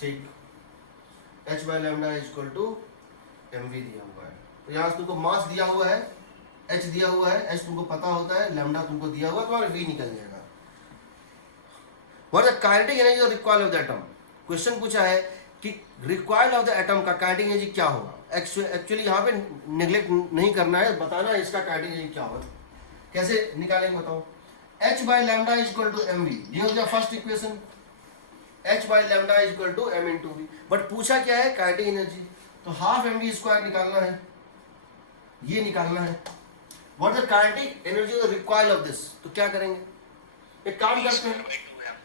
ठीक। h by lambda is equal to mv दिया हुआ है। तो यहाँ से तुमको मास दिया हुआ है, h दिया हुआ है, h तुमको पता होता है, लैम्डा तुमको दिया हुआ है, तुम्हारा v निकल जाएगा। What is the kinetic energy of required of the atom. Question पूछा है कि रिक्वायर्ड ऑफ द एटम का काइनेटिक एनर्जी क्या होगा। एक्चुअली यहाँ पे नेग्लेक्ट नहीं करना है, बताना है इसका काइनेटिक एनर्जी क्या होगा। कैसे निकालेंगे बताओ। h by lambda is equal to mv, ये हो गया first equation, h by lambda is equal to m into v। But पूछा क्या है, काइनेटिक एनर्जी, तो हाफ mv स्क्वायर निकालना है, ये निकालना है। What is the kinetic energy of required of this. तो क्या करेंगे, एक काम V करते square हैं, by 2m.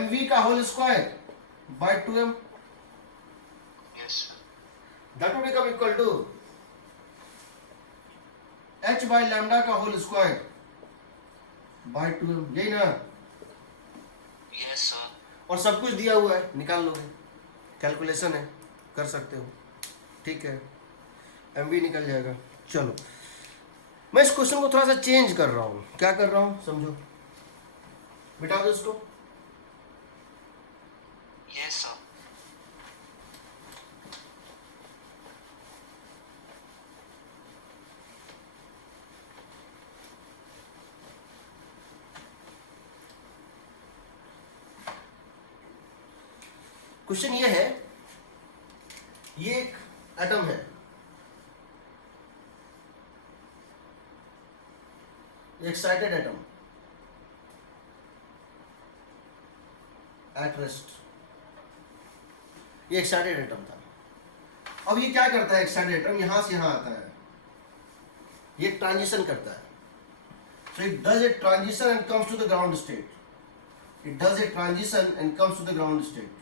mv का whole square by 2m, Yes, sir. that will become equal to h by lambda का होल स्क्वायर बाय 2m, यही ना? Yes, sir. और सब कुछ दिया हुआ है, निकाल लोगे, कैलकुलेशन है, कर सकते हो, ठीक है, एम भी निकल जाएगा। चलो मैं इस क्वेश्चन को थोड़ा सा चेंज कर रहा हूँ। क्या कर रहा हूँ समझो, मिटा दो इसको। Yes, sir. क्वेश्चन ये है, ये एक एटम है, एक्साइटेड एटम एट रेस्ट, ये एक्साइटेड एटम था। अब ये क्या करता है, एक्साइटेड एटम यहां से यहां आता है, ये ट्रांजिशन करता है। So it does a transition and comes to the ground state, it does a transition and comes to the ground state.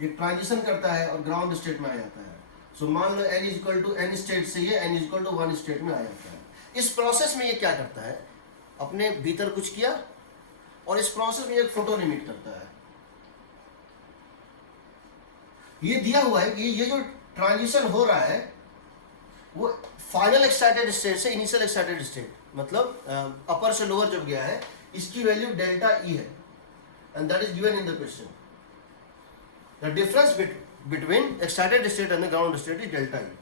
ये ट्रांजिशन करता है और ग्राउंड स्टेट में आ जाता है। सो मान लो n equal to n state से ये n इक्वल टू 1 स्टेट में आ जाता है। इस प्रोसेस में ये क्या करता है, अपने भीतर कुछ किया और इस प्रोसेस में एक फोटोन इमिट करता है। ये दिया हुआ है कि ये जो ट्रांजिशन हो रहा है वो फाइनल एक्साइटेड स्टेट से इनिशियल एक्साइटेड स्टेट, मतलब अपर से लोअर जब गया है, इसकी वैल्यू डेल्टा ई है and that is given in the question. The difference between excited state and the ground state is delta e.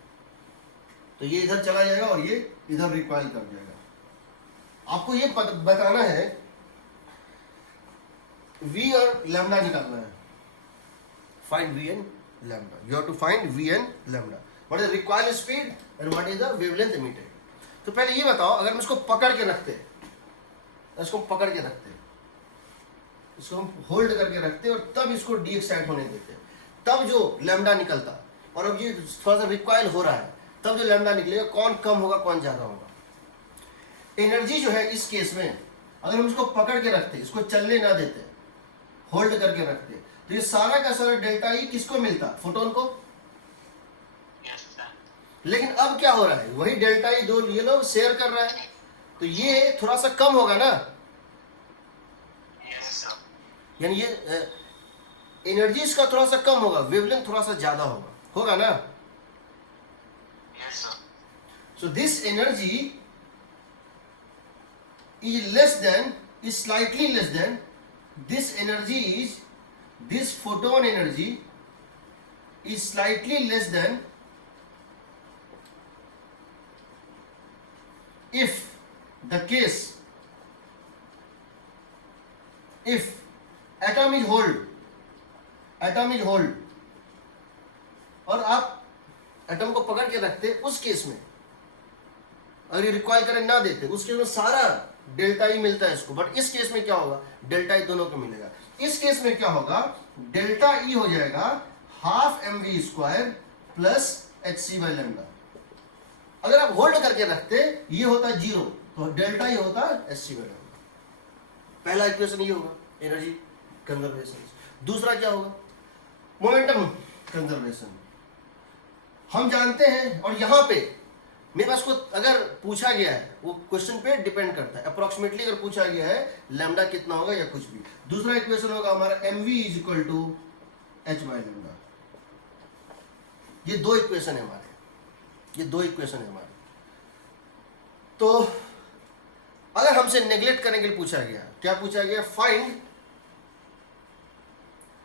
तो ये इधर चला जाएगा और ये इधर रिकॉइल कर जाएगा। आपको ये बताना है, v और लैम्डा निकालना है, find v and lambda. You have to find v and lambda. What is the recoil speed and what is the wavelength emitted? तो पहले ये बताओ, अगर हम इसको पकड़ के रखते, इसको पकड़ के रखते, इसको हम होल्ड करके रखते और तब इसको डी एक्साइट होने देते, तब जो लैम्डा निकलता, और अब ये थोड़ा सा रिकॉइल हो रहा है, तब जो लैम्डा निकलेगा, कौन कम होगा कौन ज्यादा होगा। एनर्जी जो है इस केस में, अगर हम इसको पकड़ के रखते, इसको चलने ना देते, होल्ड करके रखते, तो ये सारा का सारा डेल्टा ई किसको मिलता, फोटोन को। Yes, sir. लेकिन अब क्या हो रहा है, वही डेल्टा ई दो ये लोग शेयर कर रहा है, तो ये थोड़ा सा कम होगा ना, Yes, sir. यानी ये एनर्जी इसका थोड़ा सा कम होगा, वेवलेंथ थोड़ा सा ज्यादा होगा ना। Yes, sir. So this energy is less than, is slightly less than, this energy is, this photon energy is slightly less than if the case, if atom is hold, और आप एटम को पकड़ के रखते, उस केस में अगर ये रिकॉइल करंट ना देते, उस केस में सारा डेल्टा ई मिलता है इसको, बट इस केस में क्या होगा, डेल्टा ई दोनों को मिलेगा। इस केस में क्या होगा, डेल्टा ई हो जाएगा half M we square plus H C by lambda. अगर आप होल्ड करके रखते, ये होता जीरो, तो डेल्टा ई होता एच सी बाई लैम्डा। पहला इक्वेशन ये होगा एनर्जी कंजर्वेशन। दूसरा क्या होगा, मोमेंटम कंजर्वेशन। हम जानते हैं, और यहां पे मेरे पास को अगर पूछा गया है, वो क्वेश्चन पे डिपेंड करता है, अप्रोक्सीमेटली अगर पूछा गया है लैम्डा कितना होगा या कुछ भी। दूसरा इक्वेशन होगा हमारा M V is equal to H by lambda. ये दो इक्वेशन है हमारे, ये दो इक्वेशन है हमारे। तो अगर हमसे नेग्लेक्ट करने के लिए पूछा गया, क्या पूछा गया, find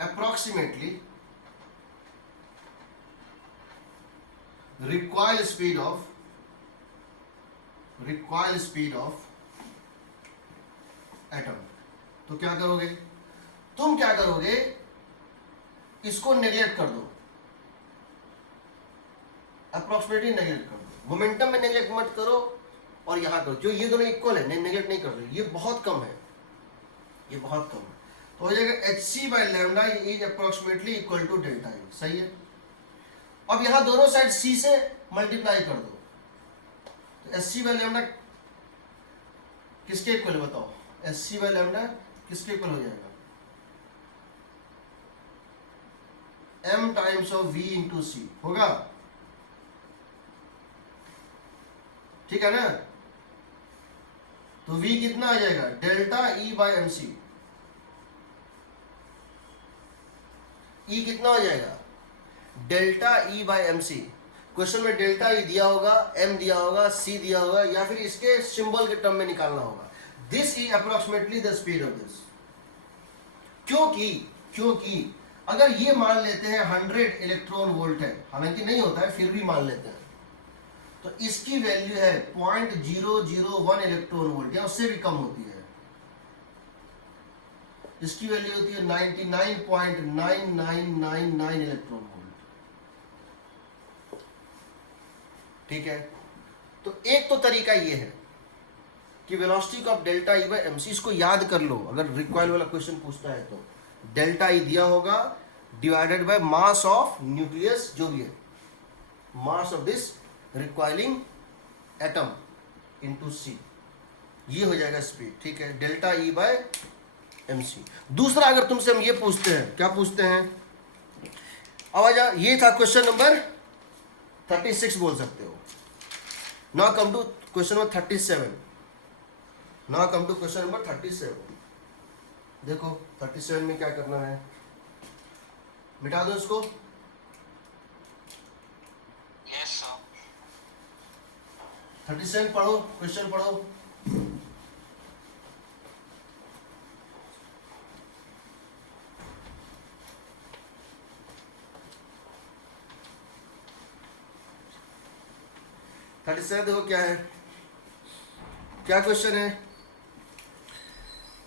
approximately recoil speed of atom। तो क्या करोगे तुम, क्या करोगे, इसको नेग्लेक्ट कर दो, अप्रोक्सीमेटली नेग्लेक्ट कर दो, मोमेंटम में नेग्लेक्ट मत करो, और यहां करो, जो ये दोनों इक्वल है, नेग्लेक्ट नहीं कर दो, ये बहुत कम है, ये बहुत कम है। तो हो जाएगा H C by lambda is approximately equal to delta E. सही है। अब यहां दोनों साइड c से मल्टीप्लाई कर दो, तो एस सी बाई लैम्डा किसके इक्वल, बताओ, एस सी बाई लैम्डा किसके इक्वल हो जाएगा, m times of v into C होगा, ठीक है ना। तो v कितना आ जाएगा, delta E by M C. E कितना हो जाएगा, delta E by M C. Question में डेल्टा ई दिया होगा, एम दिया होगा, सी दिया होगा, या फिर इसके सिंबल के टर्म में निकालना होगा। This is approximately the speed of this. क्योंकि अगर ये मान लेते हैं 100 इलेक्ट्रॉन वोल्ट है, हालांकि नहीं होता है फिर भी मान लेते हैं, तो इसकी वैल्यू है 0.001 इलेक्ट्रॉन वोल्ट या उससे भी कम होती है। इसकी वैल्यू होती है 99.9999 इलेक्ट्रॉन वोल्ट। ठीक है, तो एक तो तरीका ये है कि velocity of delta E by M C, इसको याद कर लो अगर रिक्वायल वाला क्वेश्चन पूछता है तो। डेल्टा ई दिया होगा divided by mass of nucleus, जो भी है mass of this recoiling atom into C, ये हो जाएगा स्पीड। ठीक है, delta E by M C. दूसरा अगर तुमसे हम ये पूछते हैं, क्या पूछते हैं, आवाज आ, ये था क्वेश्चन नंबर 36 बोल सकते हो। Now come to question number 37। Now come to question number 37। देखो 37 में क्या करना है, मिटा दो इसको। Yes sir. 37 पढ़ो, क्वेश्चन पढ़ो। देखो क्या है, क्या क्वेश्चन है।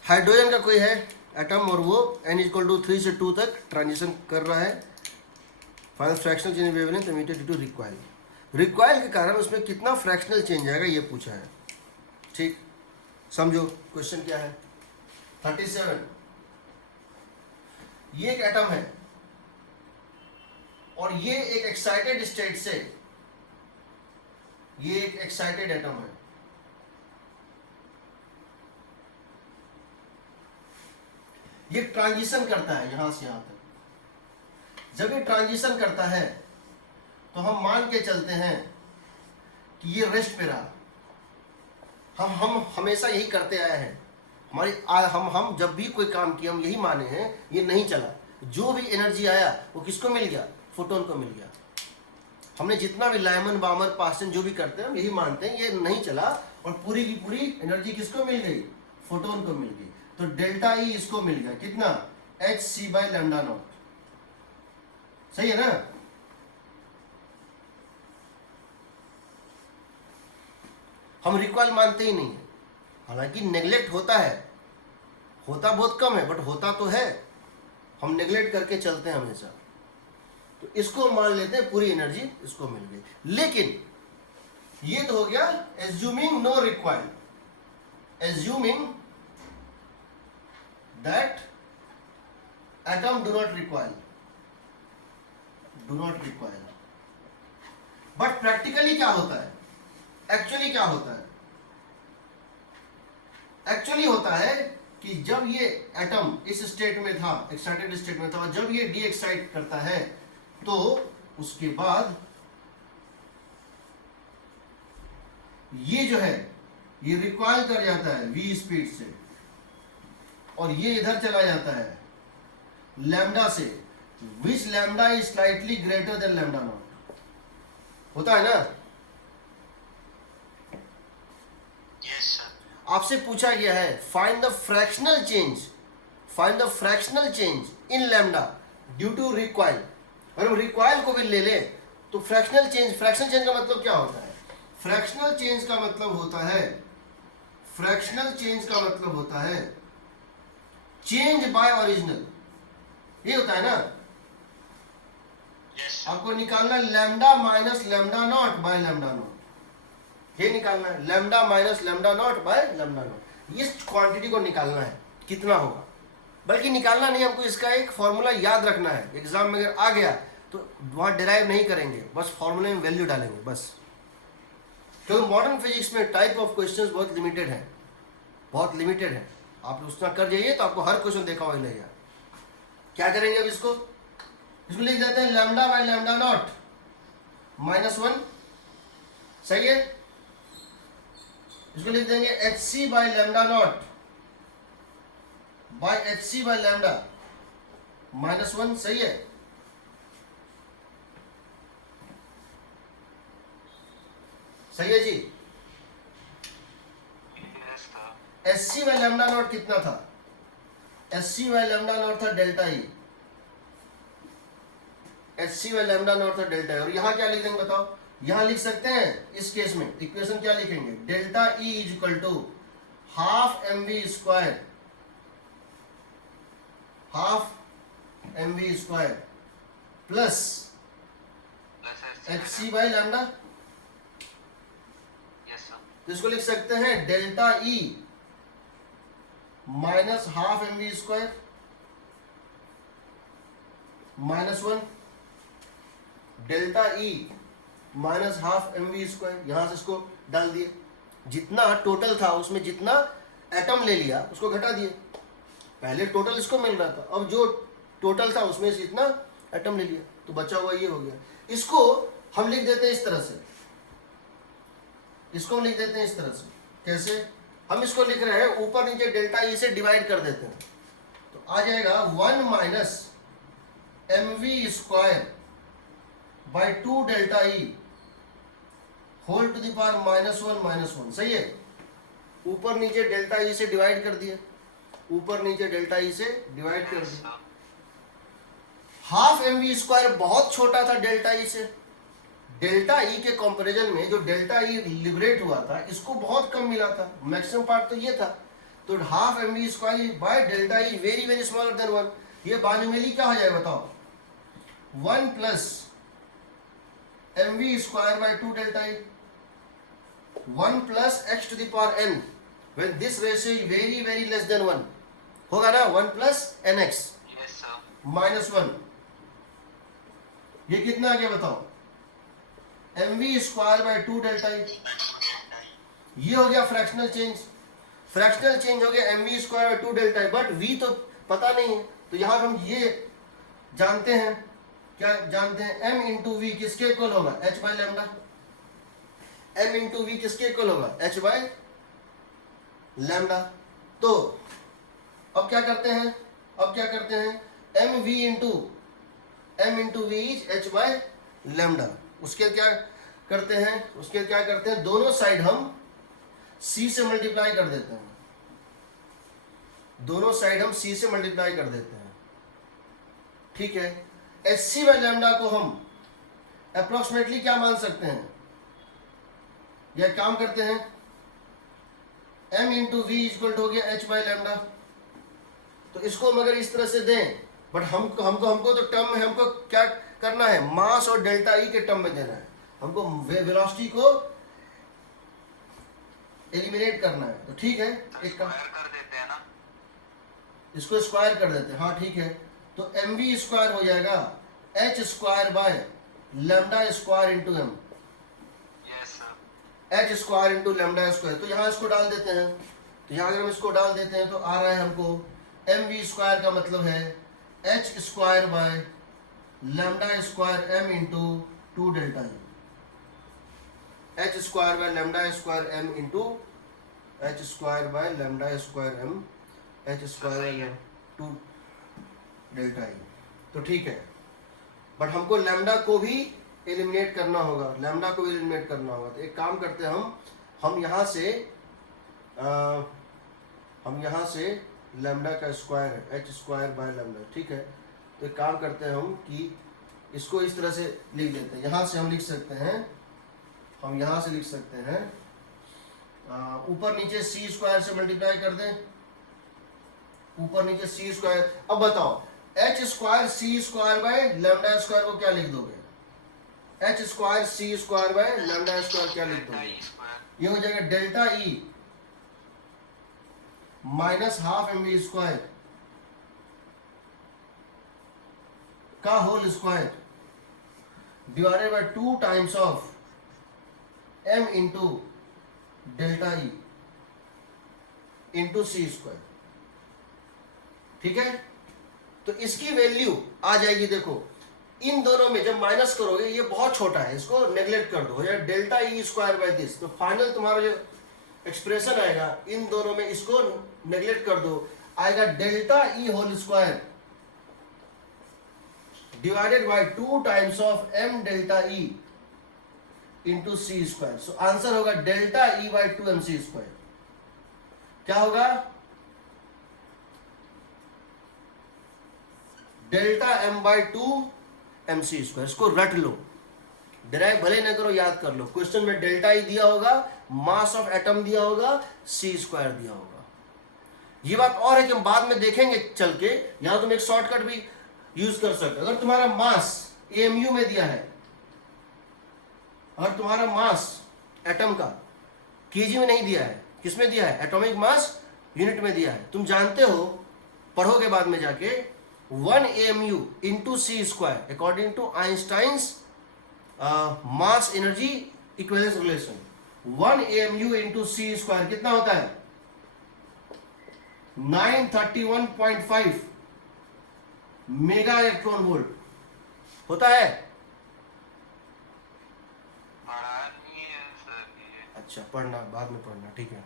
हाइड्रोजन का कोई है एटम और वो n इक्वल टू 3 से 2 तक ट्रांजिशन कर रहा है। Final fractional change wavelength emitted due to recoil. Recoil के कारण उसमें कितना फ्रैक्शनल चेंज आएगा ये पूछा है। ठीक, समझो क्वेश्चन क्या है। 37, ये एक एटम है और ये एक एक्साइटेड स्टेट से, ये एक एक्साइटेड एटम है। ये ट्रांजिशन करता है यहां से यहां तक। जब ये ट्रांजिशन करता है तो हम मान के चलते हैं कि ये रेस्ट पे रहा। हम हमेशा यही करते आए हैं। हम जब भी कोई काम किया हम यही माने हैं ये नहीं चला। जो भी एनर्जी आया वो किसको मिल गया, फोटोन को मिल गया। हमने जितना भी लाइमन बामर पास्टन जो भी करते हैं हम यही मानते हैं ये नहीं चला और पूरी की पूरी एनर्जी किसको मिल गई, फोटोन को मिल गई। तो डेल्टा ई इसको मिल गया कितना, H C by lambda nought. सही है ना। हम रिक्वायल मानते ही नहीं है, हालांकि नेग्लेक्ट होता है, होता बहुत कम है बट होता तो है। हम नेग्लेक्ट करके चलते हैं हमेशा। तो इसको मान लेते हैं पूरी एनर्जी इसको मिल गई। लेकिन ये तो हो गया assuming no recoil, assuming that atom do not require, but practically क्या होता है, एक्चुअली क्या होता है। एक्चुअली होता है कि जब ये एटम इस स्टेट में था, एक्साइटेड स्टेट में था, जब ये डी एक्साइट करता है तो उसके बाद ये जो है ये रिक्वायर कर जाता है v स्पीड से और ये इधर चला जाता है लैम्डा से, which lambda is slightly greater than lambda not. होता है ना। Yes sir. आपसे पूछा गया है find the fractional change in lambda due to recoil. और हम रिक्वायल को भी ले लें तो फ्रैक्शनल चेंज का मतलब क्या होता है, फ्रैक्शनल चेंज का मतलब होता है चेंज बाय ओरिजिनल। ये होता है ना। यस। आपको निकालना lambda minus lambda naught by lambda naught, ये निकालना है lambda minus lambda naught by lambda naught. इस क्वांटिटी को निकालना है कितना होगा, बल्कि निकालना नहीं, हमको इसका एक फॉर्मूला याद रखना है। एग्जाम में अगर आ गया तो वहाँ डिराइव नहीं करेंगे, बस फॉर्मूले में वैल्यू डालेंगे बस। क्योंकि मॉडर्न फिजिक्स में टाइप ऑफ क्वेश्चंस बहुत लिमिटेड है। आप उसका कर जाइए तो आपको हर क्वेश्चन देखा हुआ लगेगा। क्या करेंगे अब इसको लिख देते हैं लैम्डा बाय लैम्डा नॉट -1। सही है। इसको लिख देंगे H C by lambda not by H C by lambda -1, सही है। सही है जी। Yes, sir. H C by lambda not कितना था? H C by lambda not था delta E, H C by lambda not था डेल्टा ई। और यहां क्या लिख देंगे बताओ? यहां लिख सकते हैं इस केस में इक्वेशन क्या लिखेंगे? Delta E is equal to half M we square, half M we square plus Plus H C by lambda. Yes, sir. तो इसको लिख सकते हैं delta E minus half M we square -1, delta E minus half M we square. यहां से इसको डाल दिए, जितना टोटल था उसमें जितना एटम ले लिया उसको घटा दिए। पहले टोटल इसको मिल रहा था, अब जो टोटल था उसमें से इतना एटम ले लिया तो बचा हुआ ये हो गया। इसको हम लिख देते हैं इस तरह से, इसको हम लिख देते हैं इस तरह से। कैसे? हम इसको लिख रहे हैं ऊपर नीचे डेल्टा ई से डिवाइड कर देते हैं तो आ जाएगा 1 minus M we square by 2 delta E whole to the power -1, सही है। ऊपर नीचे डेल्टा ई से डिवाइड कर दिया, ऊपर नीचे डेल्टा ई से डिवाइड कर Yes, दिया। sir. Half M we square बहुत छोटा था डेल्टा ई से। डेल्टा ई के कंपैरिजन में जो डेल्टा ई लिबरेट हुआ था इसको बहुत कम मिला था, मैक्सिमम पार्ट तो ये था। तो half M we square by delta E very very smaller than 1, ये बानुमेली क्या हो जाएगा बताओ? 1 plus M we square by 2 delta E, 1 plus X to the power n when this ratio is very very less than 1 होगा ना, 1 plus N X Yes, sir. -1। ये कितना आ गया बताओ? M we square by 2 delta E. ये हो गया फ्रैक्शनल चेंज, फ्रैक्शनल चेंज हो गया M we square by 2 delta E. But V तो पता नहीं है, तो यहां हम ये जानते हैं, क्या जानते हैं? एम इंटू वी किसके इक्वल होगा? H by lambda. M into V किसके इक्वल होगा? H by lambda. तो अब क्या करते हैं? अब क्या करते हैं? M V into V is H by lambda. उसके क्या करते हैं? उसके क्या करते हैं? दोनों साइड हम c से मल्टीप्लाई कर देते हैं, दोनों साइड हम c से मल्टीप्लाई कर देते हैं, ठीक है। एच सी बाय लैम्डा को हम अप्रोक्सीमेटली क्या मान सकते हैं? यह काम करते हैं, m इंटू वी इक्वल हो गया h बाय लैम्डा। तो इसको हम अगर इस तरह से दें, बट हमको तो टर्म में हमको क्या करना है? मास और डेल्टा ई के टर्म में देना है, हमको वेलोसिटी को एलिमिनेट करना है। तो ठीक है, एक काम Square कर देते हैं ना? इसको स्क्वायर कर देते हैं। हाँ ठीक है, तो एम वी स्क्वायर हो जाएगा h square by lambda square into m, Yes, sir. H square into lambda square. तो यहाँ इसको डाल देते हैं, तो यहाँ अगर हम इसको डाल देते हैं तो आ रहा है हमको एम वी स्क्वायर का मतलब है h square by lambda square m into 2 delta E, h square by lambda square m into h square by lambda square m, h square by 2 delta e. तो ठीक है, बट हमको lambda को भी eliminate करना होगा, लैम्डा को भी एलिमिनेट करना होगा। तो एक काम करते हैं हम यहाँ से लैम्डा का स्क्वायर है एच स्क्वायर बाय लैम्डा, ठीक है। तो एक काम करते हैं हम कि इसको इस तरह से लिख देते हैं। यहाँ से हम लिख सकते हैं, हम यहाँ से लिख सकते हैं ऊपर नीचे सी स्क्वायर से मल्टीप्लाई कर दें, ऊपर नीचे सी स्क्वायर। अब बताओ H square C square by lambda square को क्या लिख दोगे? H square C square by lambda square क्या लिख Delta दोगे? E square. ये हो जाएगा delta E minus half M we square का whole square divided by 2 times of m into delta E into C square, ठीक है। तो इसकी वैल्यू आ जाएगी, देखो इन दोनों में जब माइनस करोगे ये बहुत छोटा है, इसको नेग्लेक्ट कर दो, delta E square by this. तो फाइनल तुम्हारा जो एक्सप्रेशन आएगा इन दोनों में, इसको नेग्लेक्ट कर दो, आएगा delta E whole square divided by 2 times of m delta E into C square. So answer होगा delta E by 2 mc square. क्या होगा? Delta m by 2 mc square. इसको रट लो, डिराइव भले न करो, याद कर लो। क्वेश्चन में डेल्टा ई दिया होगा, मास ऑफ एटम दिया होगा, सी स्क्वायर दिया होगा। ये बात और है कि हम बाद में देखेंगे चल के, यहां तुम एक शॉर्टकट भी यूज कर सकते हो। अगर तुम्हारा मास एमयू में दिया है, अगर तुम्हारा मास एटम का केजी में नहीं दिया है, किस में दिया है? एटॉमिक मास यूनिट में दिया है। तुम जानते हो, पढ़ोगे बाद में जाके, 1 AMU into C square according to Einstein's mass energy equivalence relation, 1 AMU into C square कितना होता है? 931.5 मेगा इलेक्ट्रॉन वोल्ट होता है। पढ़ा नहीं है सर ये। अच्छा, पढ़ना बाद में पढ़ना, ठीक है।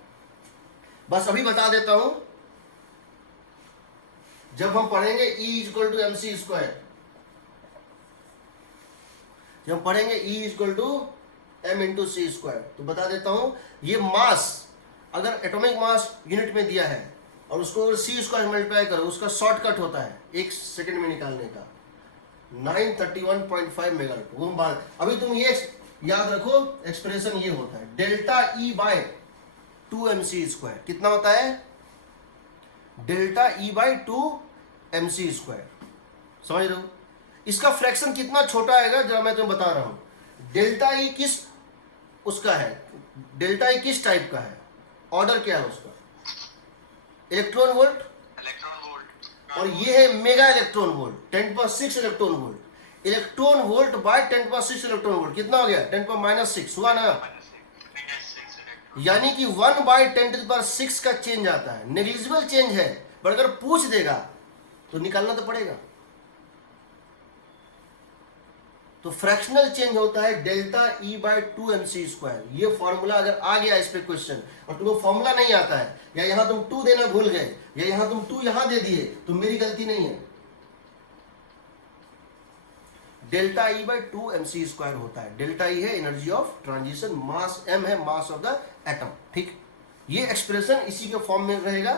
बस अभी बता देता हूं, जब हम पढ़ेंगे E equal to m c square, जब हम पढ़ेंगे E equal to m into C square, तो बता देता हूं, ये मास अगर एटॉमिक मास यूनिट में दिया है और उसको अगर सी स्क्वायर मल्टीप्लाई करो, उसका शॉर्टकट होता है 1 सेकंड में निकालने का 931.5 मेगा। अभी तुम ये याद रखो, एक्सप्रेशन ये होता है delta E by 2 mc square. कितना होता है? Delta E by 2 mc square. समझ रहे हो? इसका फ्रैक्शन कितना छोटा आएगा जरा मैं तुम्हें बता रहा हूं। डेल्टा ई किस उसका है, डेल्टा ई किस टाइप का है, ऑर्डर क्या है उसका? Electron volt, electron volt. और ये है mega electron volt, 10⁻6 electron volt. Electron volt by 10⁻6 electron volt कितना हो गया? 10⁻6 हुआ ना? यानी कि 1 बाय 10⁻6 का चेंज आता है। नेग्लिजिबल चेंज है, पर अगर पूछ देगा तो निकालना तो पड़ेगा। तो फ्रैक्शनल चेंज होता है delta E by 2 mc square. ये फॉर्मूला अगर आ गया इस पे क्वेश्चन और तुम्हें फॉर्मूला नहीं आता है, या यहां तुम 2 देना भूल गए, या यहां तुम 2 यहां दे दिए, तो मेरी गलती नहीं है। Delta E by 2 mc square होता है। डेल्टा ई है energy of transition, mass m है मास ऑफ द एटम। ठीक, ये एक्सप्रेशन इसी के फॉर्म में रहेगा,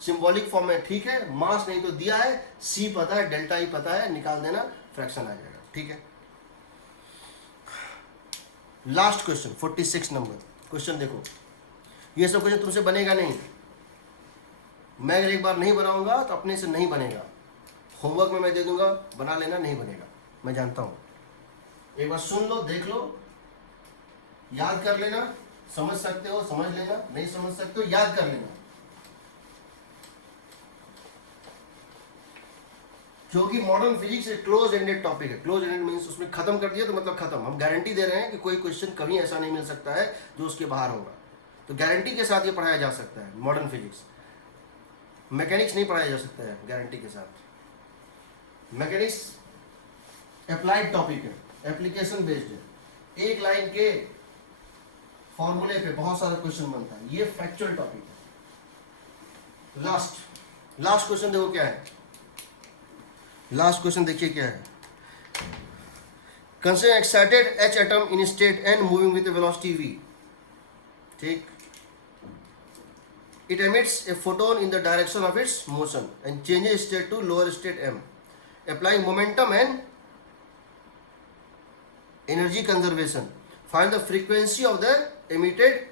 सिंबॉलिक फॉर्म में। ठीक है, मास नहीं तो दिया है, सी पता है, डेल्टा ई पता है, निकाल देना, फ्रैक्शन आ जाएगा। ठीक है, लास्ट क्वेश्चन 46 नंबर क्वेश्चन देखो। ये सब क्वेश्चन तुमसे बनेगा नहीं, मैं अगर एक बार नहीं बनाऊंगा तो अपने से नहीं बनेगा। होमवर्क में मैं दे दूंगा, बना लेना, नहीं बनेगा, मैं जानता हूं। एक बार सुन लो, देख लो, याद कर लेना, समझ सकते हो समझ लेना, नहीं समझ सकते हो याद कर लेना। क्योंकि मॉडर्न फिजिक्स एक क्लोज एंडेड टॉपिक है। क्लोज एंडेड मींस उसमें खत्म कर दिया तो मतलब खत्म। हम गारंटी दे रहे हैं कि कोई क्वेश्चन कभी ऐसा नहीं मिल सकता है जो उसके बाहर होगा। तो गारंटी के साथ ये पढ़ाया जा सकता है मॉडर्न फिजिक्स। मैकेनिक्स नहीं पढ़ाया जा सकता है गारंटी के साथ। मैकेनिक्स अप्लाइड टॉपिक है, एप्लीकेशन बेस्ड है। एक लाइन के फॉर्मूले पे बहुत सारा क्वेश्चन बनता है, ये फैक्चुअल टॉपिक है। लास्ट क्वेश्चन देखो क्या है। लास्ट क्वेश्चन देखिए क्या है। Consider excited H atom in state n moving with a velocity v. ठीक, it emits a photon in the direction of its motion and changes state to lower state m. Applying momentum and energy conservation, find the frequency of the emitted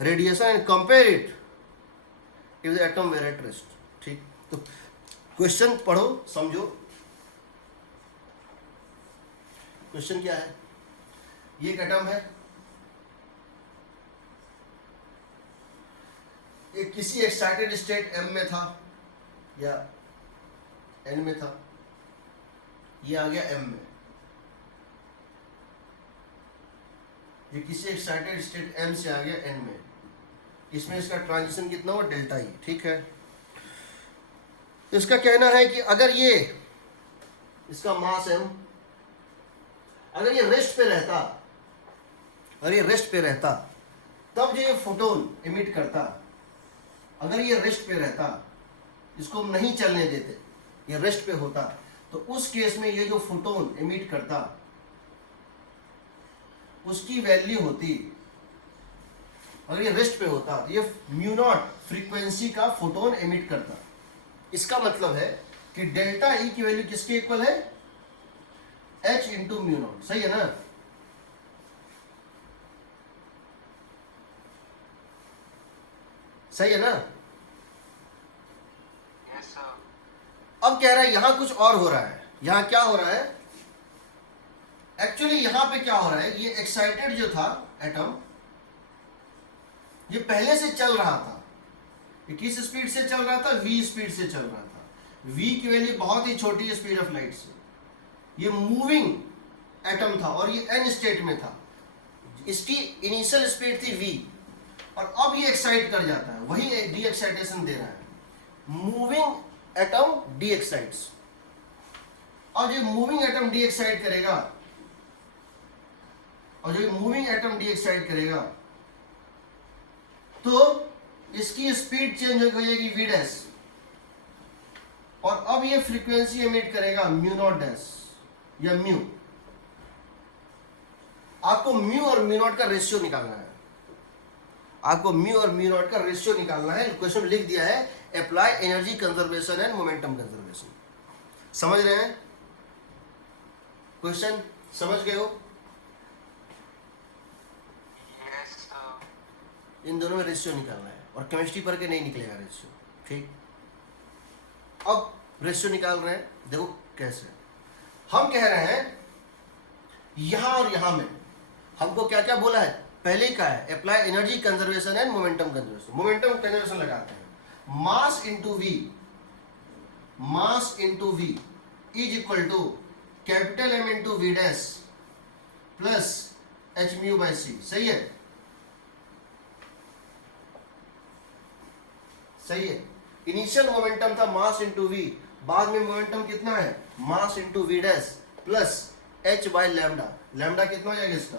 radiation and compare it if the atom were at rest. ठीक, तो question पढ़ो, समझो। Question क्या है? ये एक atom है, ये किसी एक्साइटेड स्टेट m में था या n में था, ये आ गया m में। ये किसी एक्साइटेड स्टेट m से आ गया n में। इसमें इसका ट्रांजिशन कितना हुआ? Delta E. ठीक है, इसका कहना है कि अगर ये इसका मास m, अगर ये रेस्ट पे रहता, अगर ये रेस्ट पे रहता तब जो ये फोटोन एमिट करता, अगर ये रेस्ट पे रहता, इसको हम नहीं चलने देते, ये रेस्ट पे होता, तो उस केस में ये जो फोटोन एमिट करता उसकी वैल्यू होती, अगर ये रेस्ट पे होता तो ये म्यू नॉट फ्रीक्वेंसी का फोटोन एमिट करता। इसका मतलब है कि डेल्टा ई की वैल्यू किसके इक्वल है? h into mu naught. सही है ना? सही है ना? Yes, sir. अब कह रहा है यहां कुछ और हो रहा है। यहां क्या हो रहा है? एक्चुअली यहां पे क्या हो रहा है, ये एक्साइटेड जो था एटम, ये पहले से चल रहा था। ये किस स्पीड से चल रहा था? v स्पीड से चल रहा था। v की वैल्यू बहुत ही छोटी है स्पीड ऑफ लाइट से। ये मूविंग एटम था और ये n स्टेट में था। इसकी इनिशियल स्पीड थी v और अब ये एक्साइट कर जाता है, वही डी एक्साइटेशन दे रहा है। मूविंग एटम डी एक्साइट्स, और जो मूविंग एटम डी एक्साइट करेगा, और जो मूविंग एटम डी एक्साइट करेगा तो इसकी स्पीड चेंज हो जाएगी v डैश, और अब ये फ्रीक्वेंसी एमिट करेगा म्यू नॉट डैश या म्यू। आपको म्यू और म्यू नॉट का रेशियो निकालना है। आपको म्यू और म्यू नॉट का रेशियो निकालना है। क्वेश्चन लिख दिया है apply energy conservation and momentum conservation. समझ रहे हैं? क्वेश्चन समझ गए हो? Yes, sir. इन दोनों में रेशियो निकालना है और केमिस्ट्री पर के नहीं निकलेगा रेशियो। ठीक, अब रेशियो निकाल रहे हैं, देखो कैसे। हम कह रहे हैं यहां और यहां में हमको क्या क्या बोला है, पहले ही कहा है apply energy conservation and momentum conservation. Momentum conservation लगाते हैं, mass into V, mass into V is equal to capital M into we dash plus H mu by C. सही है? सही है। इनिशियल मोमेंटम था मास इंटू वी, बाद में momentum कितना है? Mass into we dash plus h by lambda. Lambda कितना हो जाएगा इसका?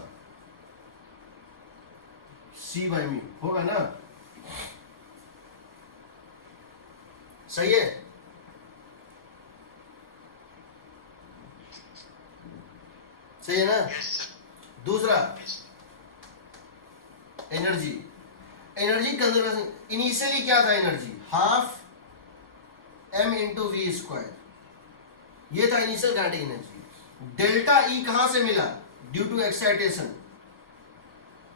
सी बाई म्यू होगा ना? सही है? सही है ना? Yes, sir. दूसरा एनर्जी, एनर्जी कंजर्वेशन। इनिशियली क्या था energy? Half m into v square, ये था initial kinetic energy. Delta e कहां से मिला? Due to excitation.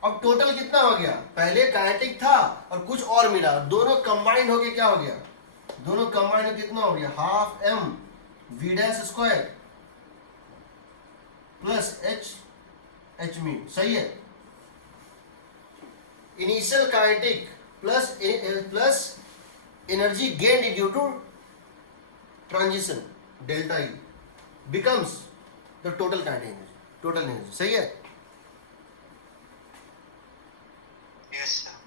अब टोटल कितना हो गया? पहले काइनेटिक था और कुछ और मिला, दोनों कंबाइंड होके क्या हो गया? दोनों कंबाइंड होके कितना हो गया? Half m v dash square plus H mu. सही है? Initial kinetic plus energy gained due to transition delta e becomes the total kinetic energy, total energy. सही है? Yes, sir.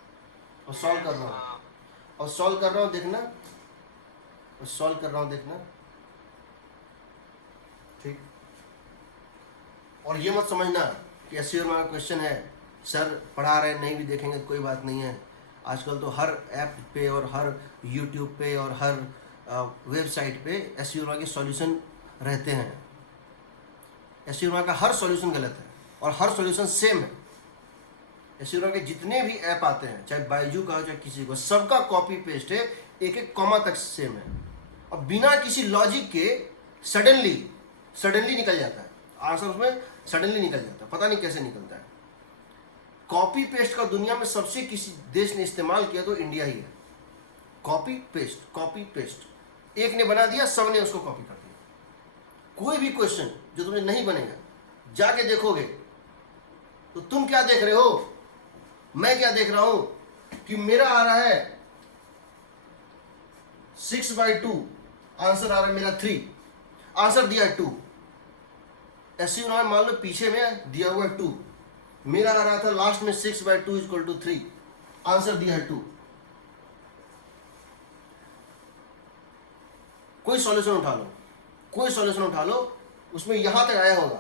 और सॉल्व कर रहा हूं, और सॉल्व कर रहा हूं देखना, और सॉल्व कर रहा हूं देखना। ठीक, और ये मत समझना कि एससीओ में क्वेश्चन है सर पढ़ा रहे नहीं भी देखेंगे तो कोई बात नहीं है। आजकल तो हर ऐप पे और हर यूट्यूब पे और हर वेबसाइट पे एससीओ के सॉल्यूशन रहते हैं। एससीओ का हर सॉल्यूशन गलत है और हर सॉल्यूशन सेम है। एससीओ के जितने भी ऐप आते हैं, चाहे बायजू का हो चाहे किसी को, सबका कॉपी पेस्ट है, एक एक कॉमा तक सेम है। अब बिना किसी लॉजिक के सडनली निकल जाता है आंसर, उसमें सडनली निकल जाता है, पता नहीं कैसे निकलता है। कॉपी पेस्ट का दुनिया में सबसे किसी देश ने इस्तेमाल किया तो इंडिया ही है। कॉपी पेस्ट एक ने बना दिया, सब ने उसको कॉपी कर दिया। कोई भी क्वेश्चन जो तुम्हें नहीं बनेगा, जाके देखोगे तो तुम क्या देख रहे हो, मैं क्या देख रहा हूं कि मेरा आ रहा है 6/2, आंसर आ रहा है मेरा 3, आंसर दिया है 2। ऐसे मान लो पीछे में दिया हुआ है 2, मेरा आ रहा था लास्ट में 6/2 = 3, आंसर दिया है 2। कोई सॉल्यूशन उठा लो, उसमें यहां तक आया होगा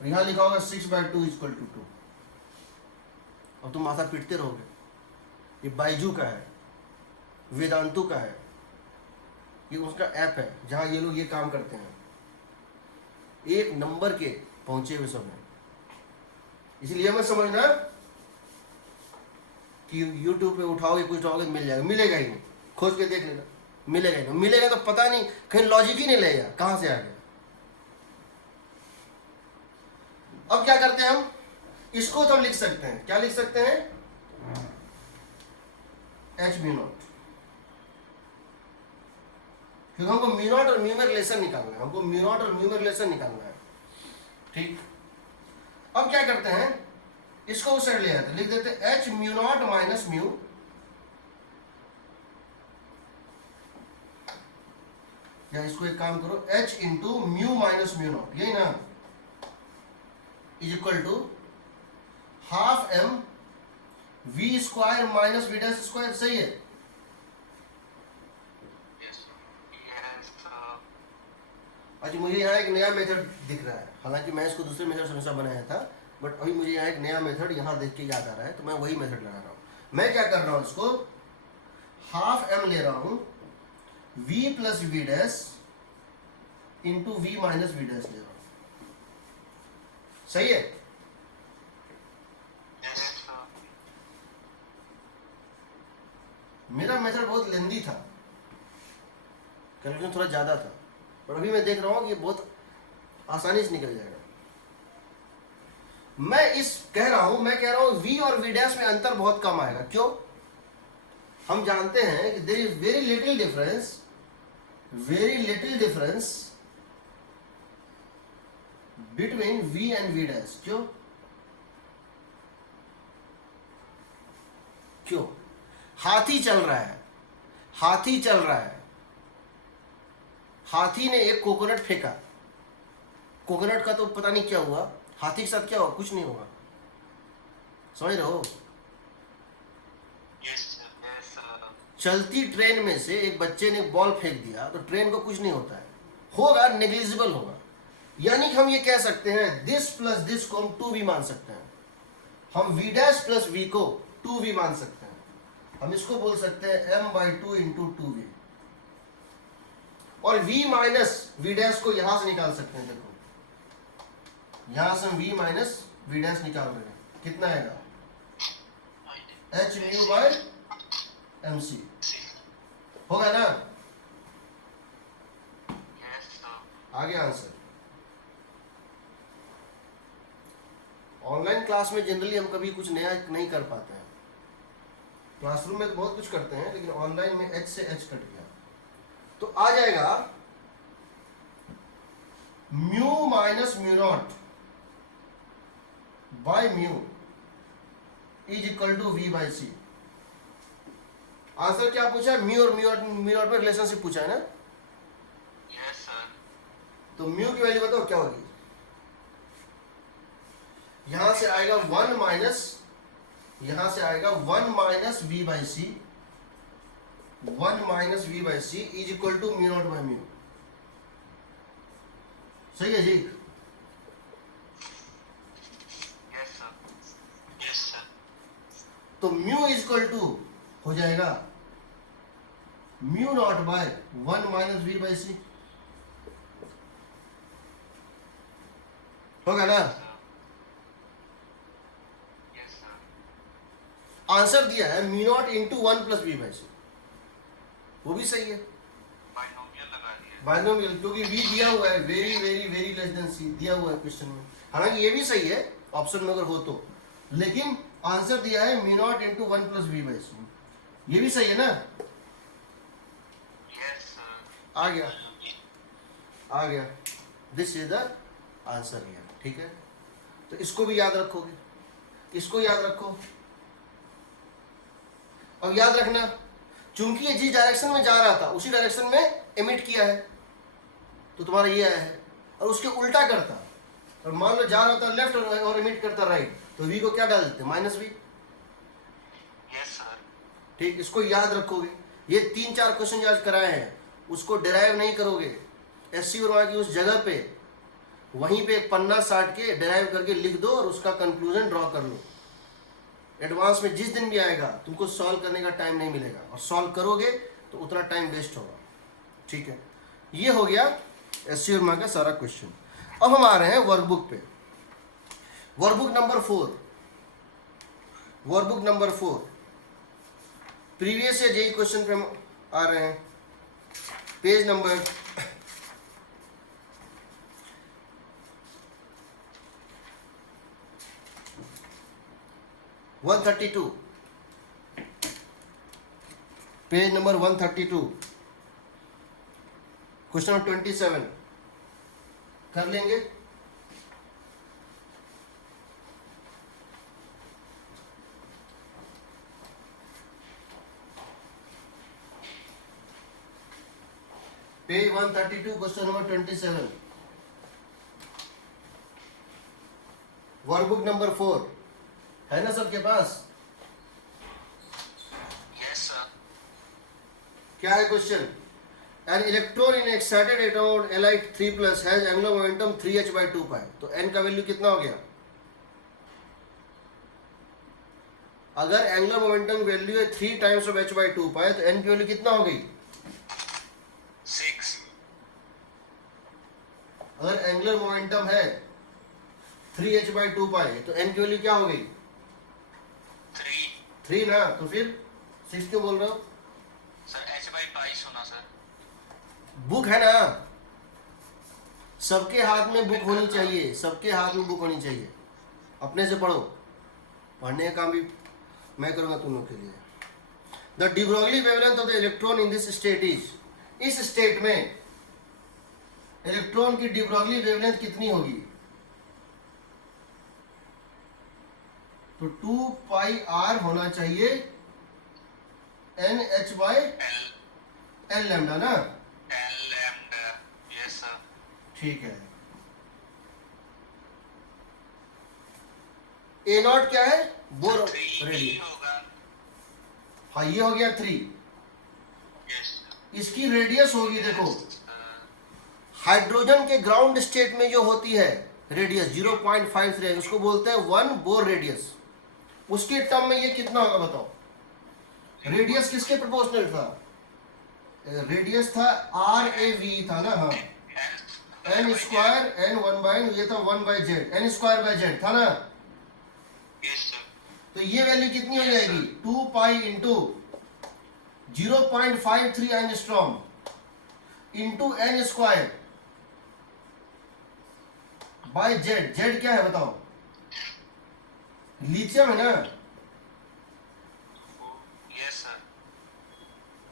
और यहां लिखा होगा 6/2 = 2, और तुम माथा पीटते रहोगे। ये बाइजू का है, वेदांतु का है, ये उसका ऐप है जहाँ ये लोग ये काम करते हैं, एक नंबर के पहुंचे हुए सब हैं। इसलिए मैं समझना कि यूट्यूब पे उठाओगे कुछ उठाओगे मिल जाएगा, मिलेगा ही नहीं, खोज के देख लेना, मिलेगा ही नहीं, मिलेगा तो पता नहीं कहीं लॉजिक ही नहीं लगेगा कहाँ से आ गया। अब क्या करते हैं हम, इसको तो हम लिख सकते हैं, क्या लिख सकते हैं, एच म्यू नॉट, क्योंकि हमको म्यू नॉट और म्यू में रिलेशन निकालना है, हमको म्यू नॉट और म्यू में रिलेशन निकालना है। ठीक, अब क्या करते हैं, इसको उस साइड ले आते हैं, लिख देते हैं h mu naught minus mu, या इसको एक काम करो, h into mu minus mu naught, यही ना, is equal to half M we square minus v dash square. सही है, अच्छा मुझे यहाँ एक नया मेथड दिख रहा है, हालांकि मैं इसको दूसरे मेथड से हमेशा बनाया था, बट अभी मुझे यहाँ एक नया मेथड यहाँ देख के याद आ रहा है, तो मैं वही मेथड लगा रहा हूँ। मैं क्या कर रहा हूँ, इसको हाफ एम ले रहा हूँ v plus v dash into v minus v dash ले रहा हूँ। सही है, मेरा मेथड बहुत लेंदी था, कैलकुलेशन थोड़ा ज़्यादा था, पर अभी मैं देख रहा हूँ कि ये बहुत आसानी से निकल जाएगा। मैं कह रहा हूँ v और v डैश में अंतर बहुत कम आएगा। क्यों, हम जानते हैं कि there is very little difference between v and v dash. क्यों, हाथी चल रहा है, हाथी ने एक कोकोनट फेंका, कोकोनट का तो पता नहीं क्या हुआ, हाथी के साथ क्या हुआ, कुछ नहीं होगा, समझ रहे हो। चलती ट्रेन में से एक बच्चे ने बॉल फेंक दिया तो ट्रेन को कुछ नहीं होता है, होगा नेग्लिजिबल होगा। यानी कि हम ये कह सकते हैं दिस प्लस दिस को हम 2v मान सकते हैं, हम v डैश प्लस v को 2v मान सकते हैं, हम इसको बोल सकते हैं m/2 इंटू 2v, और v माइनस v डैश को यहां से निकाल सकते हैं। देखो यहां से हम v माइनस v डैश निकाल रहे हैं, कितना आएगा, h म्यू बाय mc, होगा ना, आ गया आंसर। ऑनलाइन क्लास में जनरली हम कभी कुछ नया नहीं कर पाते हैं, क्लासरूम में तो बहुत कुछ करते हैं, लेकिन ऑनलाइन में h से h कट गया, तो आ जाएगा mu minus mu not by mu is equal to v by c। Answer क्या पूछा है, म्यू और म्यू नॉट में रिलेशनशिप पूछा है ना। Yes sir. तो म्यू की वैल्यू बताओ क्या होगी, यहां से आएगा 1 माइनस, यहां से आएगा 1 minus V by C, 1 minus V by C is equal to mu not by mu. सही है जी, यस सर। तो म्यू इज इक्वल टू हो जाएगा mu not by 1 minus V by C, होगा ना। आंसर दिया है mu not into 1 plus V by C, वो भी सही है, बाइनोमियल लगा दिया, बाइनोमियल, क्योंकि v दिया हुआ है very very very less then c दिया हुआ है क्वेश्चन में। हालांकि ये भी सही है ऑप्शन में अगर हो तो, लेकिन आंसर दिया है mu not into 1 plus V by C, ये भी सही है ना। Yes sir. आ गया, this is the answer here. ठीक है, तो इसको भी याद रखोगे, इसको याद रखो, और याद रखना चूंकि ये जिस डायरेक्शन में जा रहा था उसी डायरेक्शन में एमिट किया है, तो तुम्हारा ये आया है, और उसके उल्टा करता, और मान लो जा रहा था लेफ्ट और एमिट करता राइट, तो v को क्या डाल देते, माइनस वी। Yes sir. ठीक, इसको याद रखोगे। ये 3-4 क्वेश्चन आज कराए हैं, उसको डिराइव नहीं करोगे, एससी वर्मा की उस जगह पे वहीं पे एक पन्ना साट के डिराइव करके लिख दो और उसका कंक्लूजन ड्रॉ कर लो। एडवांस में जिस दिन भी आएगा तुमको सॉल्व करने का टाइम नहीं मिलेगा, और सॉल्व करोगे तो उतना टाइम वेस्ट होगा। ठीक है, ये हो गया एससी और माँ का सारा क्वेश्चन। अब हम आ रहे हैं वर्कबुक पे। वर्कबुक नंबर 4, वर्कबुक नंबर 4 प्रीवियस या जेई क्वेश्चन पे हम आ रहे हैं। Page number 132, page number 132, question number 27 कर लेंगे। Page 132, question number 27, workbook number 4 है ना सबके पास? Yes, sir. क्या है क्वेश्चन? An electron in excited atom elite 3+ has angular momentum 3h/2 pi. तो n का वैल्यू कितना हो गया? अगर एंगुलर मोमेंटम वैल्यू है 3 टाइम्स ऑफ h/2 पाई तो n की वैल्यू कितना हो गई? 6. अगर एंगुलर मोमेंटम है 3h/2 पाई तो n की वैल्यू क्या हो गई? 3 ना, तो फिर 6 क्यों बोल रहे हो? सर h/pi सुना सर। बुक है ना, सबके हाथ में बुक होनी चाहिए, सबके हाथ में बुक होनी चाहिए। अपने से पढ़ो, पढ़ने का काम भी मैं करूंगा तुम लोग के लिए। The de Broglie wavelength of the electron in this state is, इस स्टेट में इलेक्ट्रॉन की डी ब्रोगली वेवलेंथ कितनी होगी? तो 2 पाई आर होना चाहिए NH/L लैम्डा ना। L lambda. Yes, sir. ठीक है, ए नॉट क्या है? Bore 3 radius. होगा। हाँ, ये हो गया 3। Yes. इसकी रेडियस होगी, देखो Uh, हाइड्रोजन के ग्राउंड स्टेट में जो होती है रेडियस 0.53 है, उसको बोलते हैं 1 बोर रेडियस। उसके टर्म में ये कितना होगा बताओ? रेडियस किसके प्रोपोर्शनल था? रेडियस था RAV था ना। हाँ, n स्क्वायर n 1/n, ये था 1/z, n square by z था ना। yes, sir. तो ये वैल्यू कितनी हो जाएगी? 2 pi into 0.53 angstrom into n square by z। z क्या है बताओ? लिथियम है ना। Yes, sir.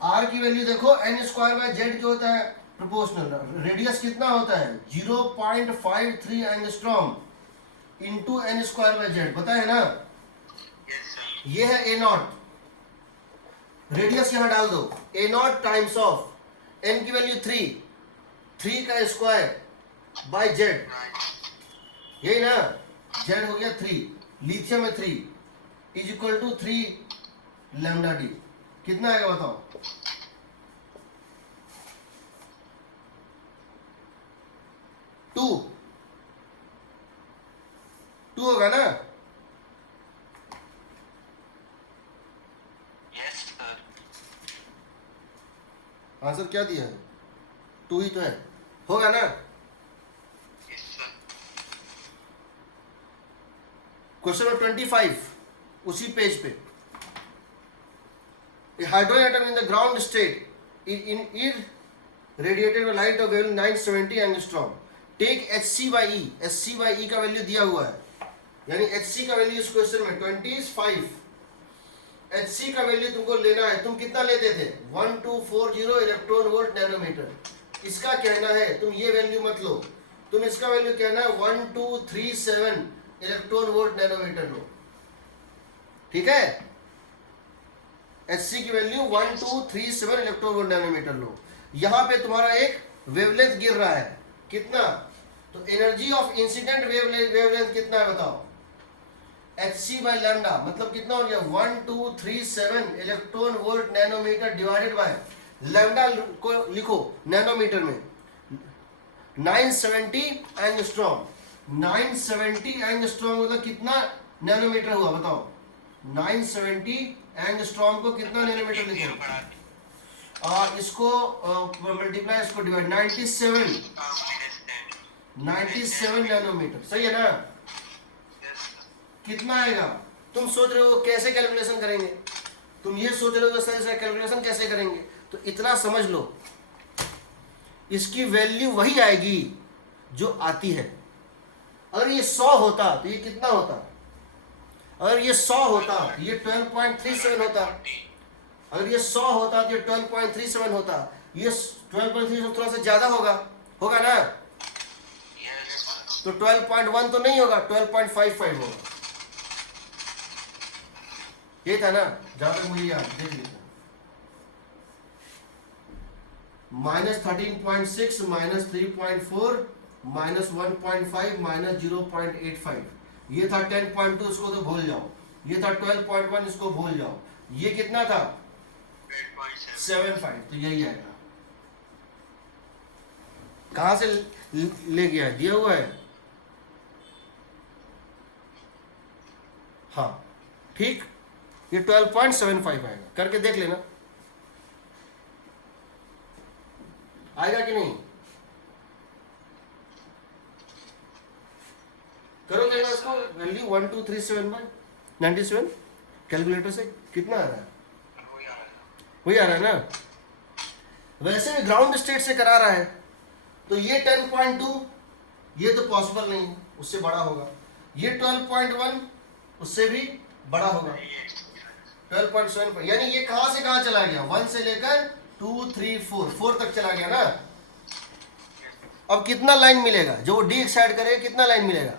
r की वैल्यू देखो, n स्क्वायर बाय z क्या होता है? प्रोपोर्शनल। रेडियस कितना होता है? 0.53 angstrom into n square by z, पता है ना। Yes, sir. ये है ए नॉट, रेडियस यहां डाल दो। ए नॉट टाइम्स ऑफ n की वैल्यू 3 का स्क्वायर बाय z, Right. यही ना। z हो गया 3, लिथियम है 3, is equal to 3 lambda d. कितना आएगा बताओ? टू होगा ना। Yes, sir. आंसर क्या दिया है? 2 ही तो है, होगा ना। Yes, sir. क्वेश्चन नंबर 25 उसी पेज पे। A hydrogen atom in the ground state is radiated by light of wavelength 970 angstrom. Take Hc/E, Hc/E का वैल्यू दिया हुआ है, यानी Hc का वैल्यू इस क्वेश्चन में 25। Hc का वैल्यू तुमको लेना है। तुम कितना लेते थे? 1240 इलेक्ट्रॉन वोल्ट नैनोमीटर। इसका कहना है तुम ये वैल्यू मत लो, तुम इसका वैल्यू कहना है 1237 इलेक्ट्रॉन वोल्ट नैनोमीटर लो। ठीक है, Hc की वैल्यू 1237 इलेक्ट्रॉन वोल्ट नैनोमीटर लो। यहां पे तुम्हारा एक वेवलेंथ गिर रहा है, कितना? तो एनर्जी ऑफ इंसिडेंट वेवलेंथ कितना है बताओ? Hc/λ मतलब कितना हो गया? 1237 electron volt nanometre divided by lambda को लिखो नैनोमीटर में 970 एंगस्ट्रॉम। 970 एंगस्ट्रॉम मतलब कितना नैनोमीटर हुआ बताओ? 970 एंगस्ट्रॉम को कितना नैनोमीटर जीरो लिखो? बढ़ा दी। इसको मल्टीप्लाई, इसको डिवाइड, 97 नैनोमीटर, सही है ना? कितना आएगा? तुम सोच रहे हो कैसे कैलकुलेशन करेंगे, तुम ये सोच रहे हो सर इसका कैलकुलेशन कैसे करेंगे, तो इतना समझ लो, इसकी वैल्यू वही आएगी जो आती है। अगर ये 100 होता तो ये कितना होता? अगर ये 100 होता तो ये 12.37 होता। अगर ये 100 होता तो ये 12.37 होता। ये 12.37 थोड़ा सा ज्यादा होगा, होगा ना? तो 12.1 तो नहीं होगा, 12.55 होगा। ये था ना, जहां तक मुझे याद, देख लेते -13.6 -3.4 -1.5 -0.85, ये था 10.2, इसको तो भूल जाओ। ये था 12.1, इसको भूल जाओ। ये कितना था? 8.75, तो यही आएगा। कहां से ले गया है? दिया हुआ है, हाँ ठीक, ये 12.75 आएगा। करके देख लेना, आएगा कि नहीं? करो देखो इसको, वैल्यू 1237/97 कैलकुलेटर से कितना आ रहा है? वही आ रहा है ना? वैसे भी ग्राउंड स्टेट से करा रहा है, तो ये 10.2 ये तो पॉसिबल नहीं है, उससे बड़ा होगा। ये 12.1 उससे भी बड़ा होगा, 12.7, यानी ये कहां से कहां चला गया? 1 से लेकर 2 3 4 तक चला गया ना? अब कितना लाइन मिलेगा? जो वो डी एक्साइड करेगा कितना लाइन मिलेगा?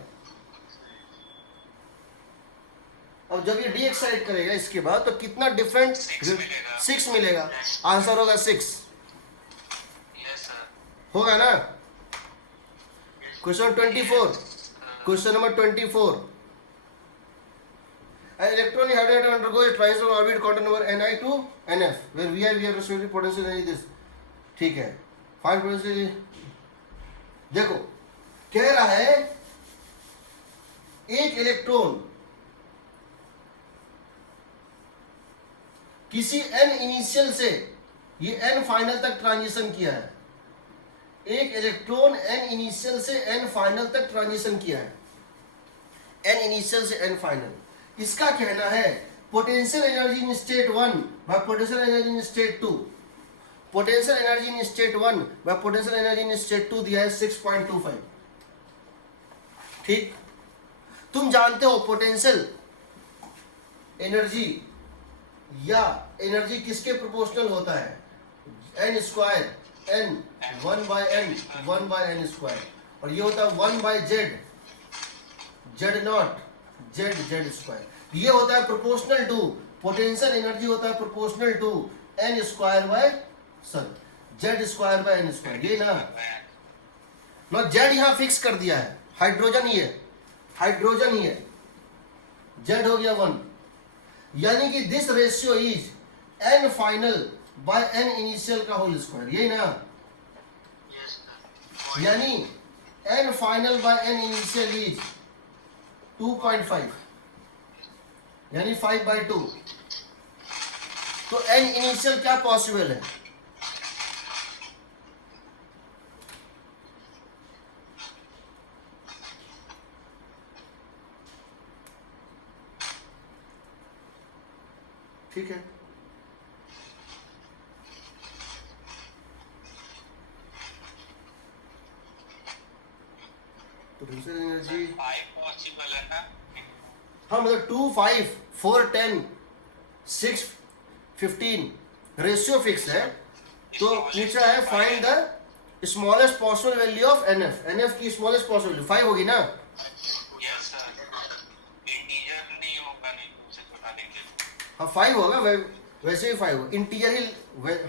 अब जब ये डी एक्साइड करेगा इसके बाद, तो कितना डिफरेंट? 6 मिलेगा। आंसर होगा 6, होगा ना? Question 24, question number 24, an electron is had to undergo a transition orbit quantum number ni to nf where vi are respectively potential energy this, ठीक है? फाइंड पोटेंशियल, देखो कह रहा है एक इलेक्ट्रॉन किसी n इनिशियल से ये n फाइनल तक ट्रांजिशन किया है। एक इलेक्ट्रॉन n इनिशियल से n फाइनल तक ट्रांजिशन किया है, n इनिशियल से n फाइनल। इसका कहना है potential energy in state 1 bye potential energy in state 2, potential energy in state 1 bye potential energy in state 2 दिया है 6.25, ठीक? तुम जानते हो पोटेंशियल एनर्जी या एनर्जी किसके प्रोपोर्शनल होता है? n square, n 1/n square, और ये होता है 1/z, z not, z square. ये होता है प्रोपोर्शनल टू, पोटेंशियल एनर्जी होता है proportional to n square by z square by n square, ये ना? z यहां फिक्स कर दिया है, हाइड्रोजन ही है, हाइड्रोजन ही है, z हो गया 1, यानी कि this ratio is n final by n initial का होल स्क्वायर, यही ना? यानी n final by n initial is 2.5, यानी 5/2। तो n इनिशियल क्या पॉसिबल है? ठीक है, पोटेंशियल एनर्जी 5 पॉसिबल है ना? हाँ, मतलब 2 5 4 10 6 15 रेशियो फिक्स है। तो पूछा है find the smallest possible value of NF, NF की स्मॉलेस्ट पॉसिबल वैल्यू 5 होगी ना? यस सर, इंटीजर नहीं होगा, नहीं उसे बता देंगे। हाँ 5 होगा, वैसे भी 5 होगा, इंटीजर ही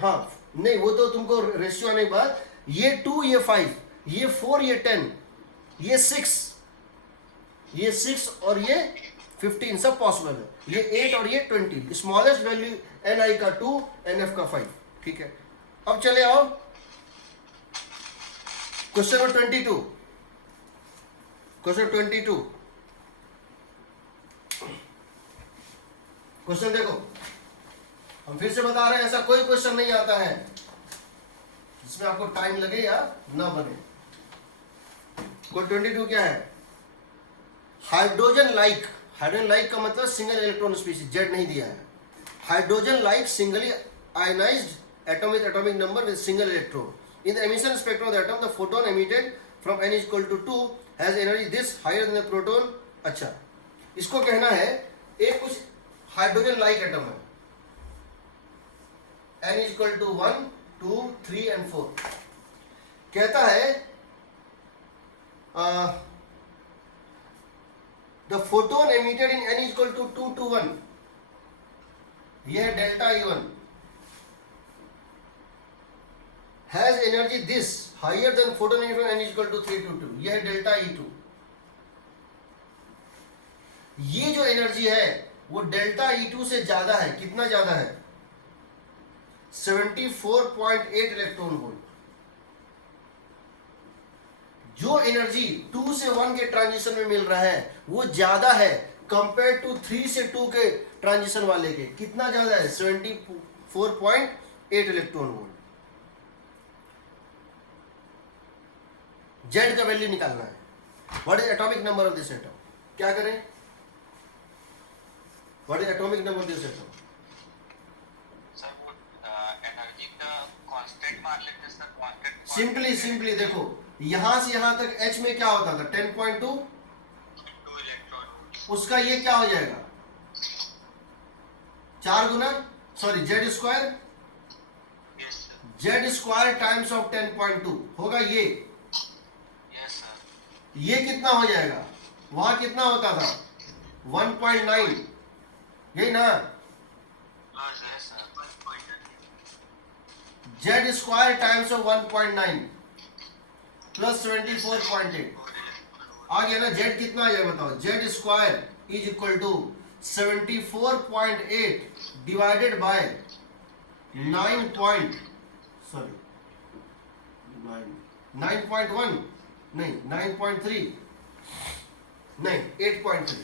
हाँ नहीं, वो तो तुमको रेशियो आने के बाद, ये 2 ये 5 ये 4 ये 10 ये 6 ये 6 और ये 15 सब पॉसिबल है, ये 8 और ये 20। स्मॉलेस्ट वैल्यू एन आई का 2, एन एफ का 5, ठीक है? अब चले आओ क्वेश्चन नंबर 22, क्वेश्चन 22, क्वेश्चन देखो, हम फिर से बता रहे हैं, ऐसा कोई क्वेश्चन नहीं आता है जिसमें आपको टाइम लगे या ना बने। कोड 22 क्या है? हाइड्रोजन लाइक, हाइड्रोजन लाइक का मतलब सिंगल इलेक्ट्रॉन स्पीशीज, जेड नहीं दिया है। Hydrogen like singly ionised atom with atomic number with single electron in the emission spectrum of the atom the photon emitted from n equal to 2 has energy this higher than the proton. अच्छा, इसको कहना है एक कुछ hydrogen like atom है, n equal to 1 2 3 and 4। कहता है the photon emitted in n equal to 2 to 1, यह है delta E1, has energy this higher than photon emitted n equal to 3 to 2, यह है डेल्टा E2। ये जो एनर्जी है वो डेल्टा E2 से ज्यादा है। कितना ज्यादा है? 74.8 इलेक्ट्रॉन वोल्ट। जो एनर्जी 2 से 1 के ट्रांजिशन में मिल रहा है वो ज्यादा है कंपेयर टू 3 से 2 के ट्रांजिशन वाले के। कितना ज्यादा है? 74.8 इलेक्ट्रॉन वोल्ट। जेड का वैल्यू निकालना है। What is atomic number of this atom? क्या करें? What is atomic number of this atom? Sir वो एनर्जी का कांस्टेंट मान लेते हैं सर, कांस्टेंट। सिंपली देखो, यहां से यहां तक H में क्या होता था? 10.2 इलेक्ट्रॉन। उसका ये क्या हो जाएगा? 4 गुना, sorry Z square, yes sir, Z square times of 10.2 होगा ये। Yes sir. ये कितना हो जाएगा? वहां कितना होता था? 1.9, यही ना? Yes sir. Z square times of 1.9 प्लस 24.8 आ गया ना? जेड कितना आ जाएगा बताओ? Z square is equal to 74.8 divided by 9.1 नहीं 9.3 नहीं 8.3।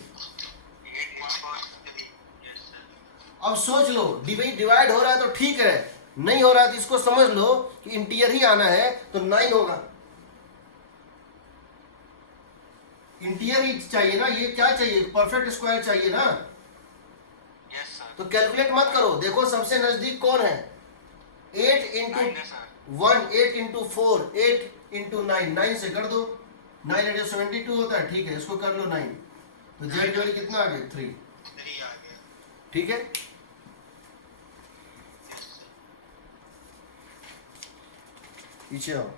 अब सोच लो, डिवाइड हो रहा है तो ठीक है, नहीं हो रहा है तो इसको समझ लो कि इंटीरियर ही आना है तो 9 होगा। इंटीरियर ही चाहिए ना, ये क्या चाहिए? परफेक्ट स्क्वायर चाहिए ना। Yes sir. तो कैलकुलेट मत करो, देखो सबसे नजदीक कौन है? 8 इंटू 1, 8 इंटू 4, 8 इंटू 9, 9 से कर दो। 9 8 72 होता है, ठीक है, इसको कर लो 9। तो जेड वैल्यू कितना आ गया? 3। 3 आ गया। ठीक है, पीछे आओ।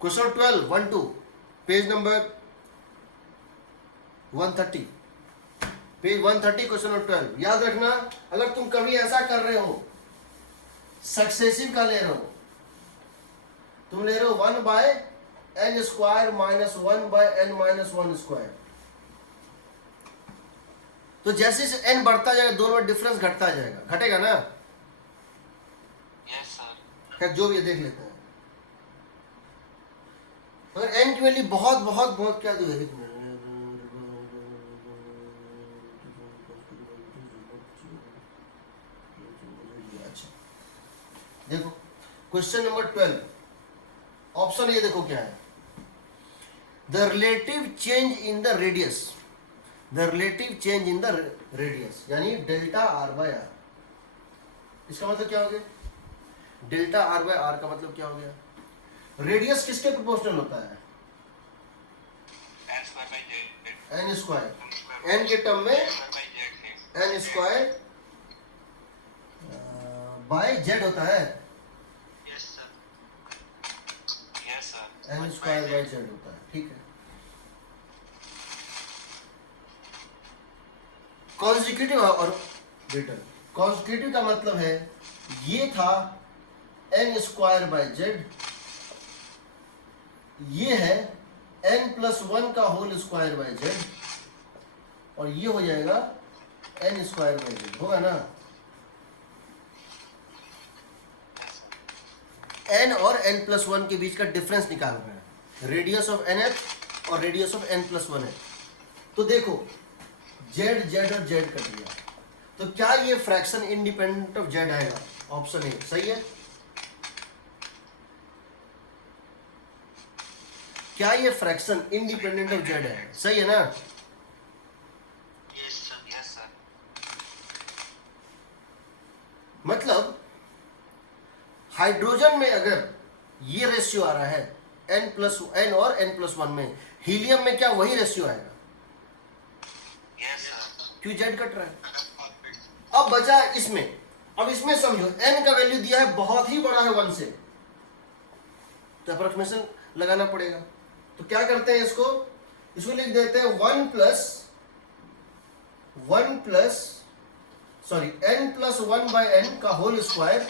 Question 12 1 2 page number 130, page 130 question number 12। याद रखना, अगर तुम कभी ऐसा कर रहे हो, सक्सेसिव का ले रहे हो, तुम ले रहे हो 1 by n square minus 1 by n minus 1 square, तो जैसे जैसे n बढ़ता जाएगा दोनों में डिफरेंस घटता जाएगा, घटेगा ना? Yes sir. खैर जो भी है देख लेते हैं। अगर n की वैल्यू बहुत बहुत बहुत क्या दो, अच्छा देखो क्वेश्चन नंबर 12, ऑप्शन ये देखो क्या है? The relative change in the radius, the relative change in the radius यानी डेल्टा आर बाय आर। इसका मतलब क्या हो गया? डेल्टा आर बाय आर का मतलब क्या हो गया? रेडियस किसके प्रोपोर्शनल होता है? n square. n के टर्म में n स्क्वायर बाय जेड होता है। Yes sir. n square bye Z होता है, ठीक है। कॉन्जिक्यूटिव और रिटर्न, कॉन्जिक्यूटिव का मतलब है ये था n स्क्वायर बाय जेड, ये है n प्लस 1 का होल स्क्वायर बाय जेड, और ये हो जाएगा n स्क्वायर बाय जेड, होगा ना? n और n+1 के बीच का डिफरेंस निकाल रहे हैं, रेडियस ऑफ nth और रेडियस ऑफ n+1 है। तो देखो z और z कट गया, तो क्या ये फ्रैक्शन इंडिपेंडेंट ऑफ z आएगा? ऑप्शन ए सही है। क्या ये फ्रैक्शन इंडिपेंडेंट ऑफ z है? सही है ना? Yes, sir. मतलब हाइड्रोजन में अगर ये रेशियो आ रहा है n और n+1 में, हीलियम में क्या वही रेशियो आएगा? Yes, sir. क्यों z कट रहा है। अब बचा इसमें, अब इसमें समझो n का वैल्यू दिया है बहुत ही बड़ा है 1 से, तो अप्रोक्सीमेशन लगाना पड़ेगा। तो क्या करते हैं, इसको लिख देते हैं n+1/n का होल स्क्वायर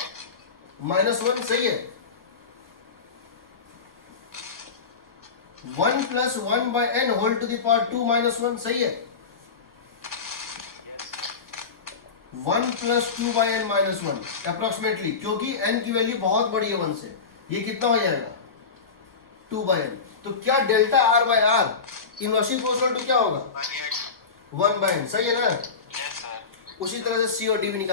-1। सही है। 1+1/n whole to the power 2 -1। सही है। 1+2/n -1 अप्रोक्सीमेटली, क्योंकि n की वैल्यू बहुत बड़ी है 1 से, ये कितना हो जाएगा 2/n। तो क्या delta r/r inversely proportional to क्या होगा 1/n। सही है ना? Yes, sir. उसी तरह से C और D भी निकाल